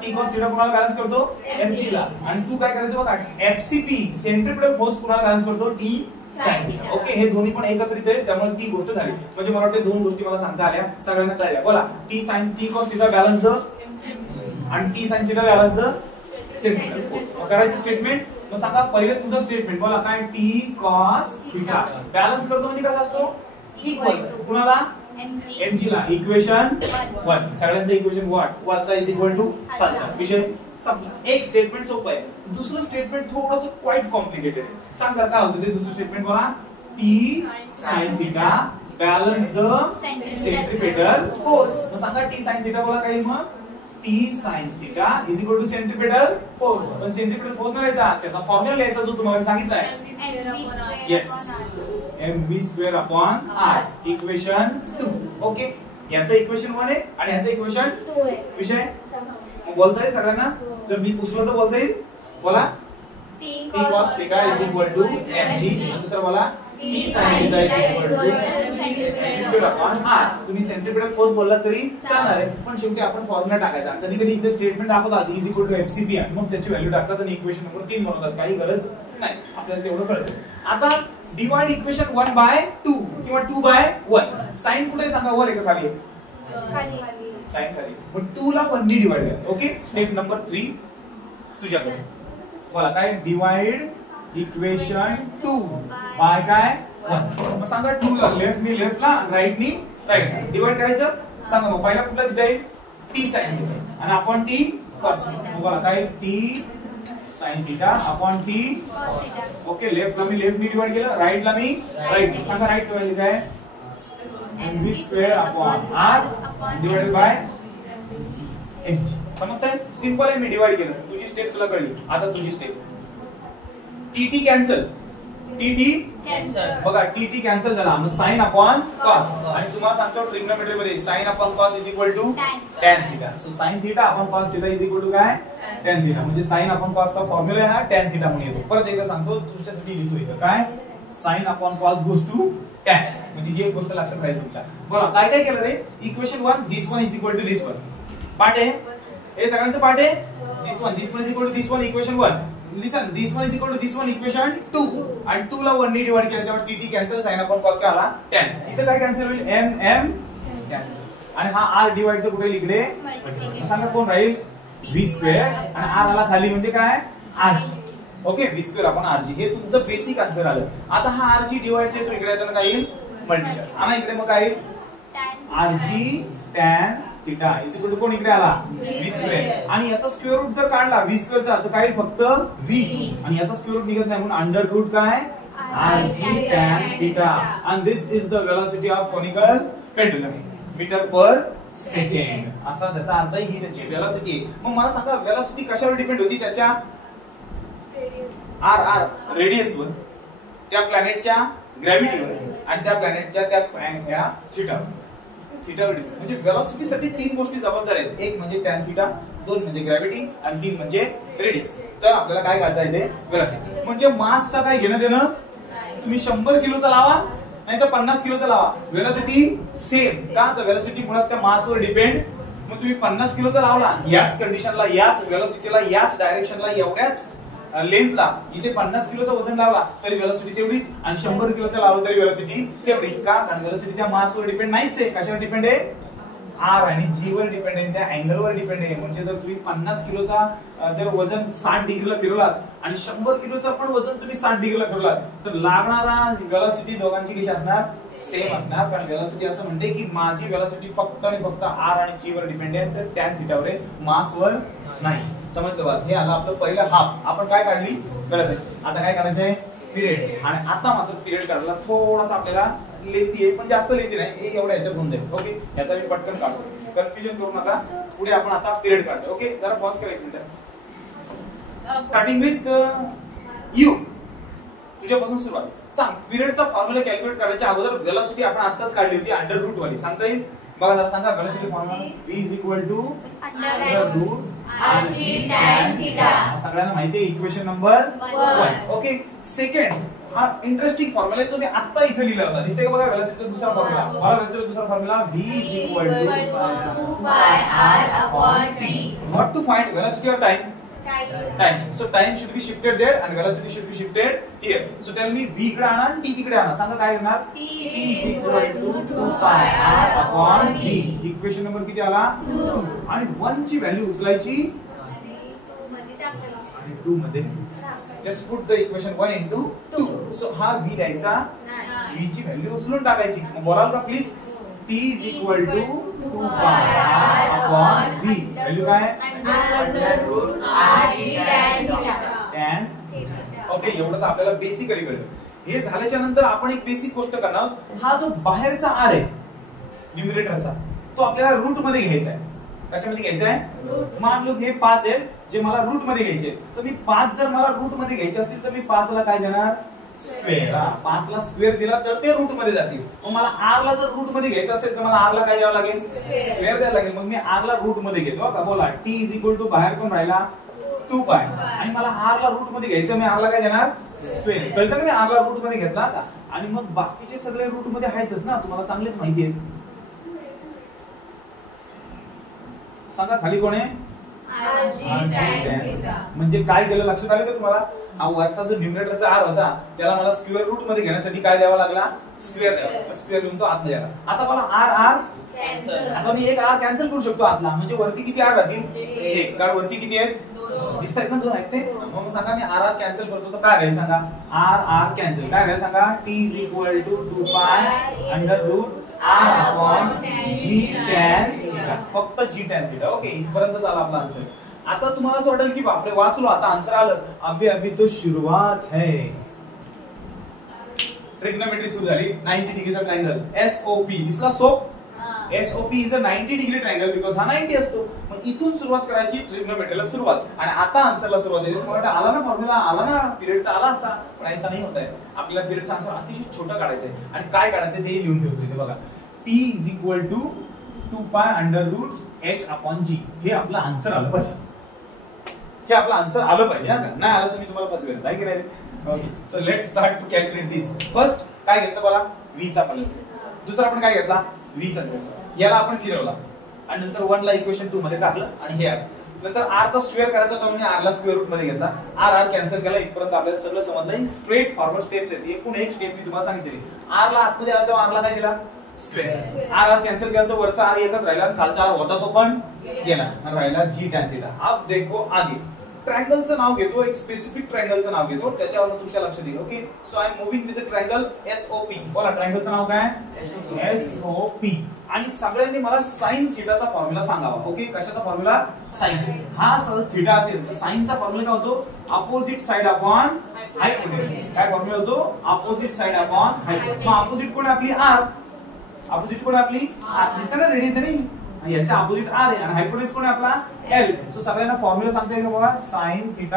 t cos थीटा कोणाला बॅलन्स करतो? mg ला. आणि तू काय करायचं बघा, fcp सेंट्रिपेटल फोर्स कोणाला बॅलन्स करतो? t sin theta. ओके, हे दोन्ही पण एकत्रित आहे त्यामुळे ती गोष्ट झाली. म्हणजे मला वाटतं दोन गोष्टी मला सांगता आल्या, सगळ्यांना कळल्या. बोला t cos theta balance the आणि t sin theta balance the centripetal force. करायचं स्टेटमेंट. मग सांगा पहिले तुझं स्टेटमेंट. बोला काय? t cos थीटा बॅलन्स करतो म्हणजे कसा असतो? इक्वल कुणाला? mg ला. इक्वेशन 1. सगळ्यांचं इक्वेशन व्हॉट? वरचा इज इक्वल टू खालचा. विषय संपला. एक स्टेटमेंट सोपं आहे. दुसरं स्टेटमेंट थोडंसं क्वाइट कॉम्प्लिकेटेड आहे. सांग जर काय होतं ते दुसरं स्टेटमेंट. बोला t sin theta balance the centripetal force. मग सांगा t sin थीटा बोला काय? मग t sin theta is equal to centripetal force. पण सेंट्रिपेटल फोर्स नाही लिहायचा, त्याचा फॉर्म्युला लिहायचा जो तुम्हाला सांगितला आहे. Yes, mv square upon r. Equation 2. Okay, याचं इक्वेशन 1 आहे आणि याचं इक्वेशन 2 आहे. विषय बोलता येईल सगळ्यांना? जर मी पुसलो तर बोलता येईल. बोला t cos theta is equal to mg. दुसरा बोला t sin theta is equal to square upon r. तुम्ही सेंट्रिपेटल फोर्स बोलला तरी चालणार आहे, पण शेवटी आपण फॉर्म्युला टाकायचा. कधी कधी इथे स्टेटमेंट दाखवतात इज इक्वल टू fcp आणि मग त्याची व्हॅल्यू टाकतात आणि इक्वेशन नंबर 3 बनवतात. काही गरज नाही, आपल्याला तेवढं कळतं. आता डिवाइड इक्वेशन 1 बाय 2 किंवा 2 बाय 1. साइन कुठे सांगा? वर आहे का खाली? खाली. साइन खाली. मग 2 ला 1 ने डिवाइड करायचं. ओके, स्टेप नंबर 3 तुझ्याकडे. बोला काय? डिवाइड इक्वेशन 2 बाय काय? 1. मग सांगा 2 ला लेफ्ट नी लेफ्टला आणि राईट नी राईट डिवाइड करायचं. सांगा मग पहिला कुठला थीटा येईल? t sin थीटा आणि आपण t cos थीटा. बोला काय? t sin theta upon t. Okay, left ला मी लेफ्ट नी डिवाइड केलं, राईट ला मी राईट. सांगा राईट व्हॅल्यू काय? mv square upon r divided by mg. समजतंय? सिंपल आहे. मी डिवाइड केलं. तुझी स्टेप तुला कळली. आता तुझी step. TT cancel, TT cancel. बघा टीटी कॅन्सल झाला, मग साइन अपॉन कॉस. आणि तुम्हाला सांगतो ट्रिग्नोमेट्री मध्ये sine upon cos is equal to tan theta. So sine theta upon cos theta is equal to काय टॅन थिटा. म्हणजे साइन अपॉन कॉसचा फॉर्म्युला हा टॅन थिटा म्हणून येतो. परत एकदा सांगतो तुमच्यासाठी लिहितो इथं काय sine upon cos goes to tan. म्हणजे ही एक गोष्ट लक्षात राहील तुमच्या. बघा काय काय केलं रे, equation 1 this one is equal to this one part आहे, हे सगळ्यांचं पार्ट आहे. This one is equal to this one equation 1. Listen, this one is equal to this one equation 2 आणि 2 ला 1 ने डिवाइड केलं तेव्हा TT cancel, sine upon cos काय आला टॅन. इथं काय कॅन्सल होईल एम कॅन्सल आणि हा आर डिवाइडचं कुठे इकडे सांगा कोण राहील v स्क्वेअर आणि आर आला खाली म्हणजे काय rg. ओके v स्क्वेअर आपण rg हे तुमचं बेसिक आन्सर आलं. आता हा rg डिवाइडचा येतो इकडे येताना काय येईल मल्टिप्लाय आणि इकडे मग काय येईल rg tan theta is equal to कोण इकडे आला v स्क्वेअर आणि याचा स्क्वेअर रूट जर काढला v स्क्वेअरचा तर काय फक्त v आणि याचा स्क्वेअर रूट निघत नाही म्हणून अंडर रूट काय rg tan theta. and this is the velocity of conical pendulum metre per second. असा त्याचा अर्थ ही त्याची वेलोसिटी आहे. मग मला सांगा वेलोसिटी कशावर डिपेंड होती, त्याच्या r रेडियसवर, त्या प्लॅनेटच्या ग्रॅव्हिटीवर आणि त्या प्लॅनेटच्या त्या थीटावर डिपेंड. म्हणजे वेलोसिटी साठी तीन गोष्टी जबाबदार आहेत. एक म्हणजे टॅन थीटा, दोन म्हणजे ग्रॅव्हिटी आणि तीन म्हणजे रेडियस. तर आपल्याला काय काढता येते वेलोसिटी. म्हणजे मासचा काय घेणं देणं, तुम्ही 100 किलोचा लावा नाही तर 50 किलोचा लावा, वेलोसिटी सेम. का तर वेलोसिटी मुळात त्या मासवर डिपेंड. मग तुम्ही 50 किलोचा लावला याच कंडिशनला, याच वेलोसिटीला, याच डायरेक्शनला, एवढ्याच लेंथला, इथे 50 किलोचं वजन लावला तरी वेलोसिटी तेवढीच आणि 100 किलोचं लावलं तरी वेलोसिटी तेवढीच. का कारण वेलोसिटी त्या मासवर डिपेंड नाहीच आहे. कशावर डिपेंड आहे आर आणि जी वर डिपेंड आहे, त्या अँगल वर डिपेंड आहे. म्हणजे जर तुम्ही 50 किलोचा जर वजन 60 डिग्रीला फिरवलात आणि 100 किलोचं पण वजन तुम्ही 60 डिग्रीला फिरवलात तर लागणारा वेलोसिटी दोघांची कशी असणार सेम असणार. कारण वेलोसिटी असं म्हणते की माझी वेलोसिटी फक्त आणि फक्त आर आणि जी वर डिपेंड आहे, तर टॅन थीटावर आहे, मासवर नाही. समजलं बघा. हे आलं आपलं पहिलं हाफ. आपण काय काढली वेलोसिटी. आता काय करायचंय पिरियड. आणि आता मात्र पिरियड काढला थोडासा आपल्याला लेंथी आहे पण जास्त लेंथी नाही, हे एवढ्या ह्याच्यात होऊन जाईल. ओके याचा मी पटकन काढतो, कन्फ्युजन करू नका. पुढे आपण आता पिरियड काढतो. ओके जरा पॉज करा एक मिनिट. स्टार्टिंग विथ यू, तुझ्यापासून सुरुवात. सांग पिरियडचा फॉर्म्युला कॅल्क्युलेट करायच्या अगोदर वेलोसिटी आपण आताच काढली होती अंडर रूट वाली. सांगता येईल बघा जरा सांगा velocity formula v is equal to under root rg tan theta. सगळ्यांना माहिती आहे इक्वेशन नंबर 1. ओके सेकंड हा इंटरेस्टिंग फॉर्म्युला जो मी आता इथे लिहिला होता, दिसते का बघा वेलोसिटीचा दुसरा फॉर्म्युला. मला वेलोसिटीचा दुसरा formula v is equal to 2 pi r upon t. What to find velocity of time time. So time should be shifted there and velocity should be shifted here. So tell me v इकडे आणा आणि t तिकडे आणा. सांगा काय येणार t is equal to 2 pi r upon v. Equation number किती आला 2 आणि 1 ची व्हॅल्यू उचलायची आणि 2 मध्ये टाकायची आणि 2 मध्ये just put the equation 1 into 2. So हा v द्यायचा, v ची व्हॅल्यू उचलून टाकायची. मग बोलाल का please t is equal to 2 pi r upon v. Value काय under root rg tan theta. Okay एवढं तर आपल्याला बेसिकली कळलं. हे झाल्याच्या नंतर आपण एक बेसिक गोष्ट करणार आहोत. हा जो बाहेरचा r आहे न्यूमरेटरचा तो आपल्याला रूट मध्ये घ्यायचा आहे. कशामध्ये घ्यायचा आहे मान लो हे 5 आहेत जे मला रूट मध्ये घ्यायचे. तर मी 5 जर मला रूट मध्ये घ्यायचे असतील तर मी 5 ला काय देणार स्क्वेअर. 5 ला स्क्वेअर दिला तर ते रूट मध्ये जातील. मग मला r ला जर रूट मध्ये घ्यायचं असेल तर मला r ला काय द्यावं लागेल स्क्वेअर द्यायला लागेल. मग मी r ला रूट मध्ये घेतो का. बोला t इज इक्वल टू बाहेर कोण राहिला 2 पाय आणि मला r ला रूट मध्ये घ्यायचं, मी r ला काय देणार स्क्वेअर. कळतं ना मी r ला रूट मध्ये घेतला का. आणि मग बाकीचे सगळे रूट मध्ये आहेतच ना, तुम्हाला चांगलेच माहिती आहे. सांगा खाली कोण आहे म्हणजे काय केलं लक्षात आलं का तुम्हाला. हा वरचा जो न्यूमरेटरचा r होता त्याला मला स्क्वेअर रूट मध्ये घेण्यासाठी काय द्यावा लागला स्क्वेअर द्यावा. स्क्वेअर लिहून तो आतमध्ये आला. आता मला r कॅन्सल. आता मी एक r कॅन्सल करू शकतो आतला. म्हणजे वरती किती r राहतील एक. कारण वरती किती आहेत दिसतायत ना 2 आहेत ते. मग सांगा मी r कॅन्सल करतो तर काय राहील सांगा r कॅन्सल. काय राहील सांगा t is equal to 2 pi under root r upon g tan theta. फक्त g tan थीटा. ओके इथपर्यंत झाला आपला आन्सर. आता तुम्हाला असं वाटेल की बापरे वाचलो आता आन्सर आलं. अभी तो शुरुआत है. ट्रिग्नोमेट्री सुरू झाली. 90 डिग्रीचा ट्रायंगल SOP दिसला soap. SOP is a 90 degree triangle because हा 90 असतो. मग इथून सुरुवात करायची ट्रिग्नोमेट्रीला सुरुवात, आणि आता आन्सरला सुरुवात आहे. तुम्हाला आला ना फॉर्म्युला, आला ना पिरियड तर आला आता, पण ऐसा नाही होत आहे. आपल्याला पिरियडचा आन्सर अतिशय छोटा काढायचा आहे. आणि काय काढायचं ते लिहून ठेवतो इथे बघा. T = 2 पाय √h/g. हे आपलं आन्सर आलं पाहिजे. हे आपलं आन्सर आलं पाहिजे. नाही आलं तर मी तुम्हाला फसवेल, नाही की नाही. Okay, so let's start to calculate this. First काय घेतलं मला, v चा पार्ट. दुसरा आपण काय घेतला, v चा. याला आपण फिरवला आणि नंतर 1 ला इक्वेशन 2 मध्ये टाकलं आणि हे आलं. नंतर r चा स्क्वेअर करायचा तर मी r ला स्क्वेअर रूट मध्ये घेतला. r कॅन्सल केला. इथपर्यंत आपल्याला सगळं समजलं. स्ट्रेट फॉरवर्ड स्टेप्स आहेत. एकूण एक स्टेप मी तुम्हाला सांगितली. r ला आतमध्ये आला तर r ला काय दिला, स्क्वेअर. r कॅन्सल केला तर वरचा r एकच राहिला आणि खालचा r होता तो पण गेला आणि राहिला g tan थीटा. अब देखो आगे. ट्रायंगलचं नाव घेतो, एक स्पेसिफिक ट्रायंगलचं नाव घेतो, त्याच्यावर तुमच्या लक्षात येईल. Okay, so I am moving with the triangle SOP. बोला ट्रायंगलचं नाव काय, SOP. आणि सगळ्यांनी मला साइन थीटाचा फॉर्म्युला सांगावा. ओके, कशाचा फॉर्म्युला, साइन. हा थीटा असेल तर साइनचा फॉर्म्युला काय होतो, अपोजिट साइड अपॉन हायपोटेन्यूज. काय फॉर्म्युला होतो, अपोजिट साइड अपॉन हायपोटेन्यूज. मग अपोजिट कोण आपली r, अपोजिट कोण आपली r. दिसतं ना रेडियस आहे, याच्या अपोजिट r आहे आणि हायपोटेन्यूज कोण आहे आपला l. सो सगळ्यांना फॉर्म्युला सांगता येईल बघा. sin θ =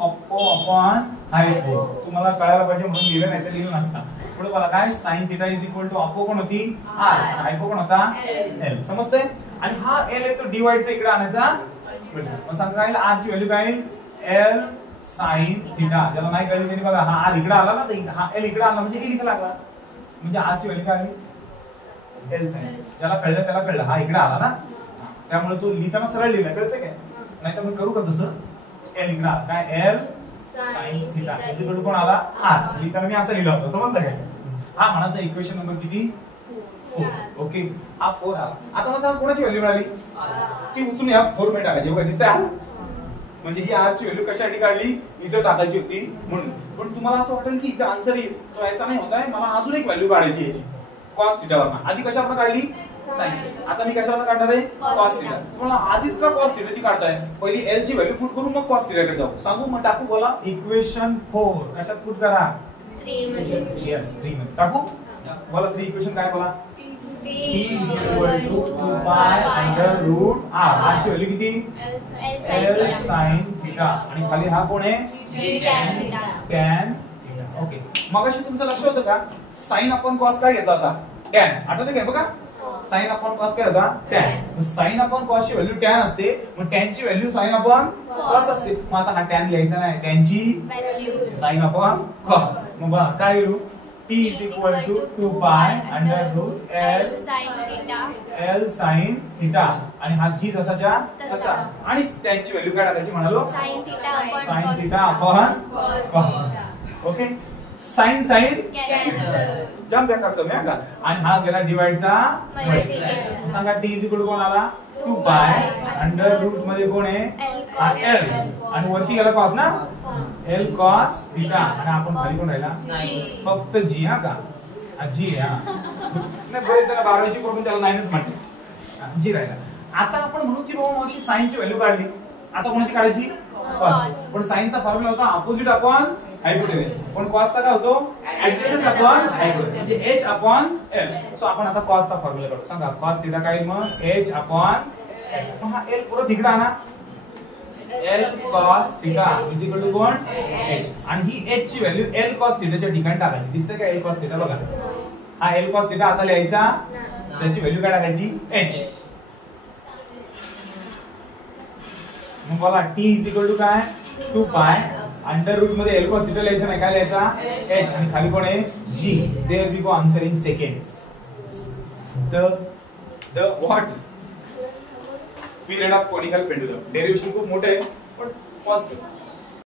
अप्पो अपॉन हायपो. तुम्हाला कळायला पाहिजे म्हणून लिहिलं, नाही तर लिहिलं नसता. पुढे बघा काय, sin θ = अप्पो कोण होती r आणि हायपो कोण होता l. समजतंय. आणि हा l आहे तो डिवाइडचा इकडे आणायचा. मग सांगा काय, r ची व्हॅल्यू काय, l sin θ. ज्याला नाही कळलं त्यांनी बघा, हा r इकडे आला ना, हा l इकडे आला म्हणजे l इकडे लागला, म्हणजे r ची व्हॅल्यू काय आली, L sin. ज्याला कळलं त्याला कळलं, हा इकडे आला ना, त्यामुळे तो लिहिताना सरळ लिहिला, कळतंय काय. नाहीतर मी करू का तसं, L इकडे आला काय, L sin θ कोण आला r. लिहिताना मी असं लिहिलं होतं, समजलं काय. हा म्हणायचा इक्वेशन नंबर किती, 4. ओके, हा 4 आला. आता मला सांग कोणाची व्हॅल्यू मिळाली, ती उचलून या 4 मध्ये टाकायची. बघा दिसतंय, म्हणजे ही r ची व्हॅल्यू कशासाठी काढली, इथं टाकायची होती म्हणून. पण तुम्हाला असं वाटेल की इथं आन्सर येईल, तो ऐसा नाही होत आहे. मला अजून एक व्हॅल्यू काढायची याची, cos θ वरना. आधी कशावरनं काढली, sin. आता मी कशावरनं काढणार आहे, cos θ. तुम्हाला आधीच का cos θ ची काढताय, पहिली l ची व्हॅल्यू पुट करू मग cos θ कडे जाऊ. सांगू मग टाकू, बोला इक्वेशन 4 कशात पुट करा, 3 मध्ये. यस 3 मध्ये टाकू. बोला 3 इक्वेशन काय, बोला T = 2 पाय √r. r ची व्हॅल्यू किती, l sin θ. आणि खाली हा कोण आहे, g tan θ. tan θ. ओके, मगाशी तुमचं लक्ष होतं का, sin अपॉन cos काय घेतला होता, tan. आठवतं काय बघा, sin अपॉन cos काय होता, tan. sin अपॉन cos ची व्हॅल्यू tan असते, मग tan ची व्हॅल्यू sin अपॉन cos असते. मग आता हा tan लिहायचा नाही, tan ची व्हॅल्यू sin अपॉन cos. मग बघा काय लिहू, T = 2 पाय √L sin θ. आणि हा g जसाच्या तसा. आणि tan ची व्हॅल्यू काय टाकायची म्हणालो, sin θ अपॉन cos. ओके, sin कॅन्सल, जम बॅक करतो मी का. आणि हा गेला डिवाइडचा मल्टिप्लिकेशन. सांगा T = कोण आला, 2 पाय √ मध्ये कोण आहे, l. आणि वरती गेला cos ना, l cos θ. आणि आपण खाली कोण राहिला, फक्त g. हा का, g आहे. नाही बरेच जण 12वीची करून त्याला 9च म्हणते, g राहिला. आता आपण म्हणू की बाबा मागची sin ची व्हॅल्यू काढली, आता कोणाची काढायची, cos. पण sin चा फॉर्म्युला होता अपोजिट अपॉन हायपोटेन्यूज. पण cos चा काय होतो, ऍडजस्टंट अपॉन हायपोटेन्यूज, म्हणजे h अपॉन l. सो आपण आता cos चा फॉर्म्युला काढू. सांगा cos θ काय, मग h अपॉन l. मग हा l परत इकडे आणा, l cos θ = कोण, h. आणि ही h ची व्हॅल्यू l cos θ च्या ठिकाणी टाकायची. दिसतंय का l cos θ, बघा हा l cos θ आता लिहायचा, त्याची व्हॅल्यू काय टाकायची, h. मग बघा T = काय, 2 पाय √ मध्ये l cos θ लिहायचं नाही, काय लिहायचा, h. आणि खाली कोण आहे, g. There we go answer in seconds. The what period of conical pendulum. Derivation खूप मोठे आहे, पण पॉज करू.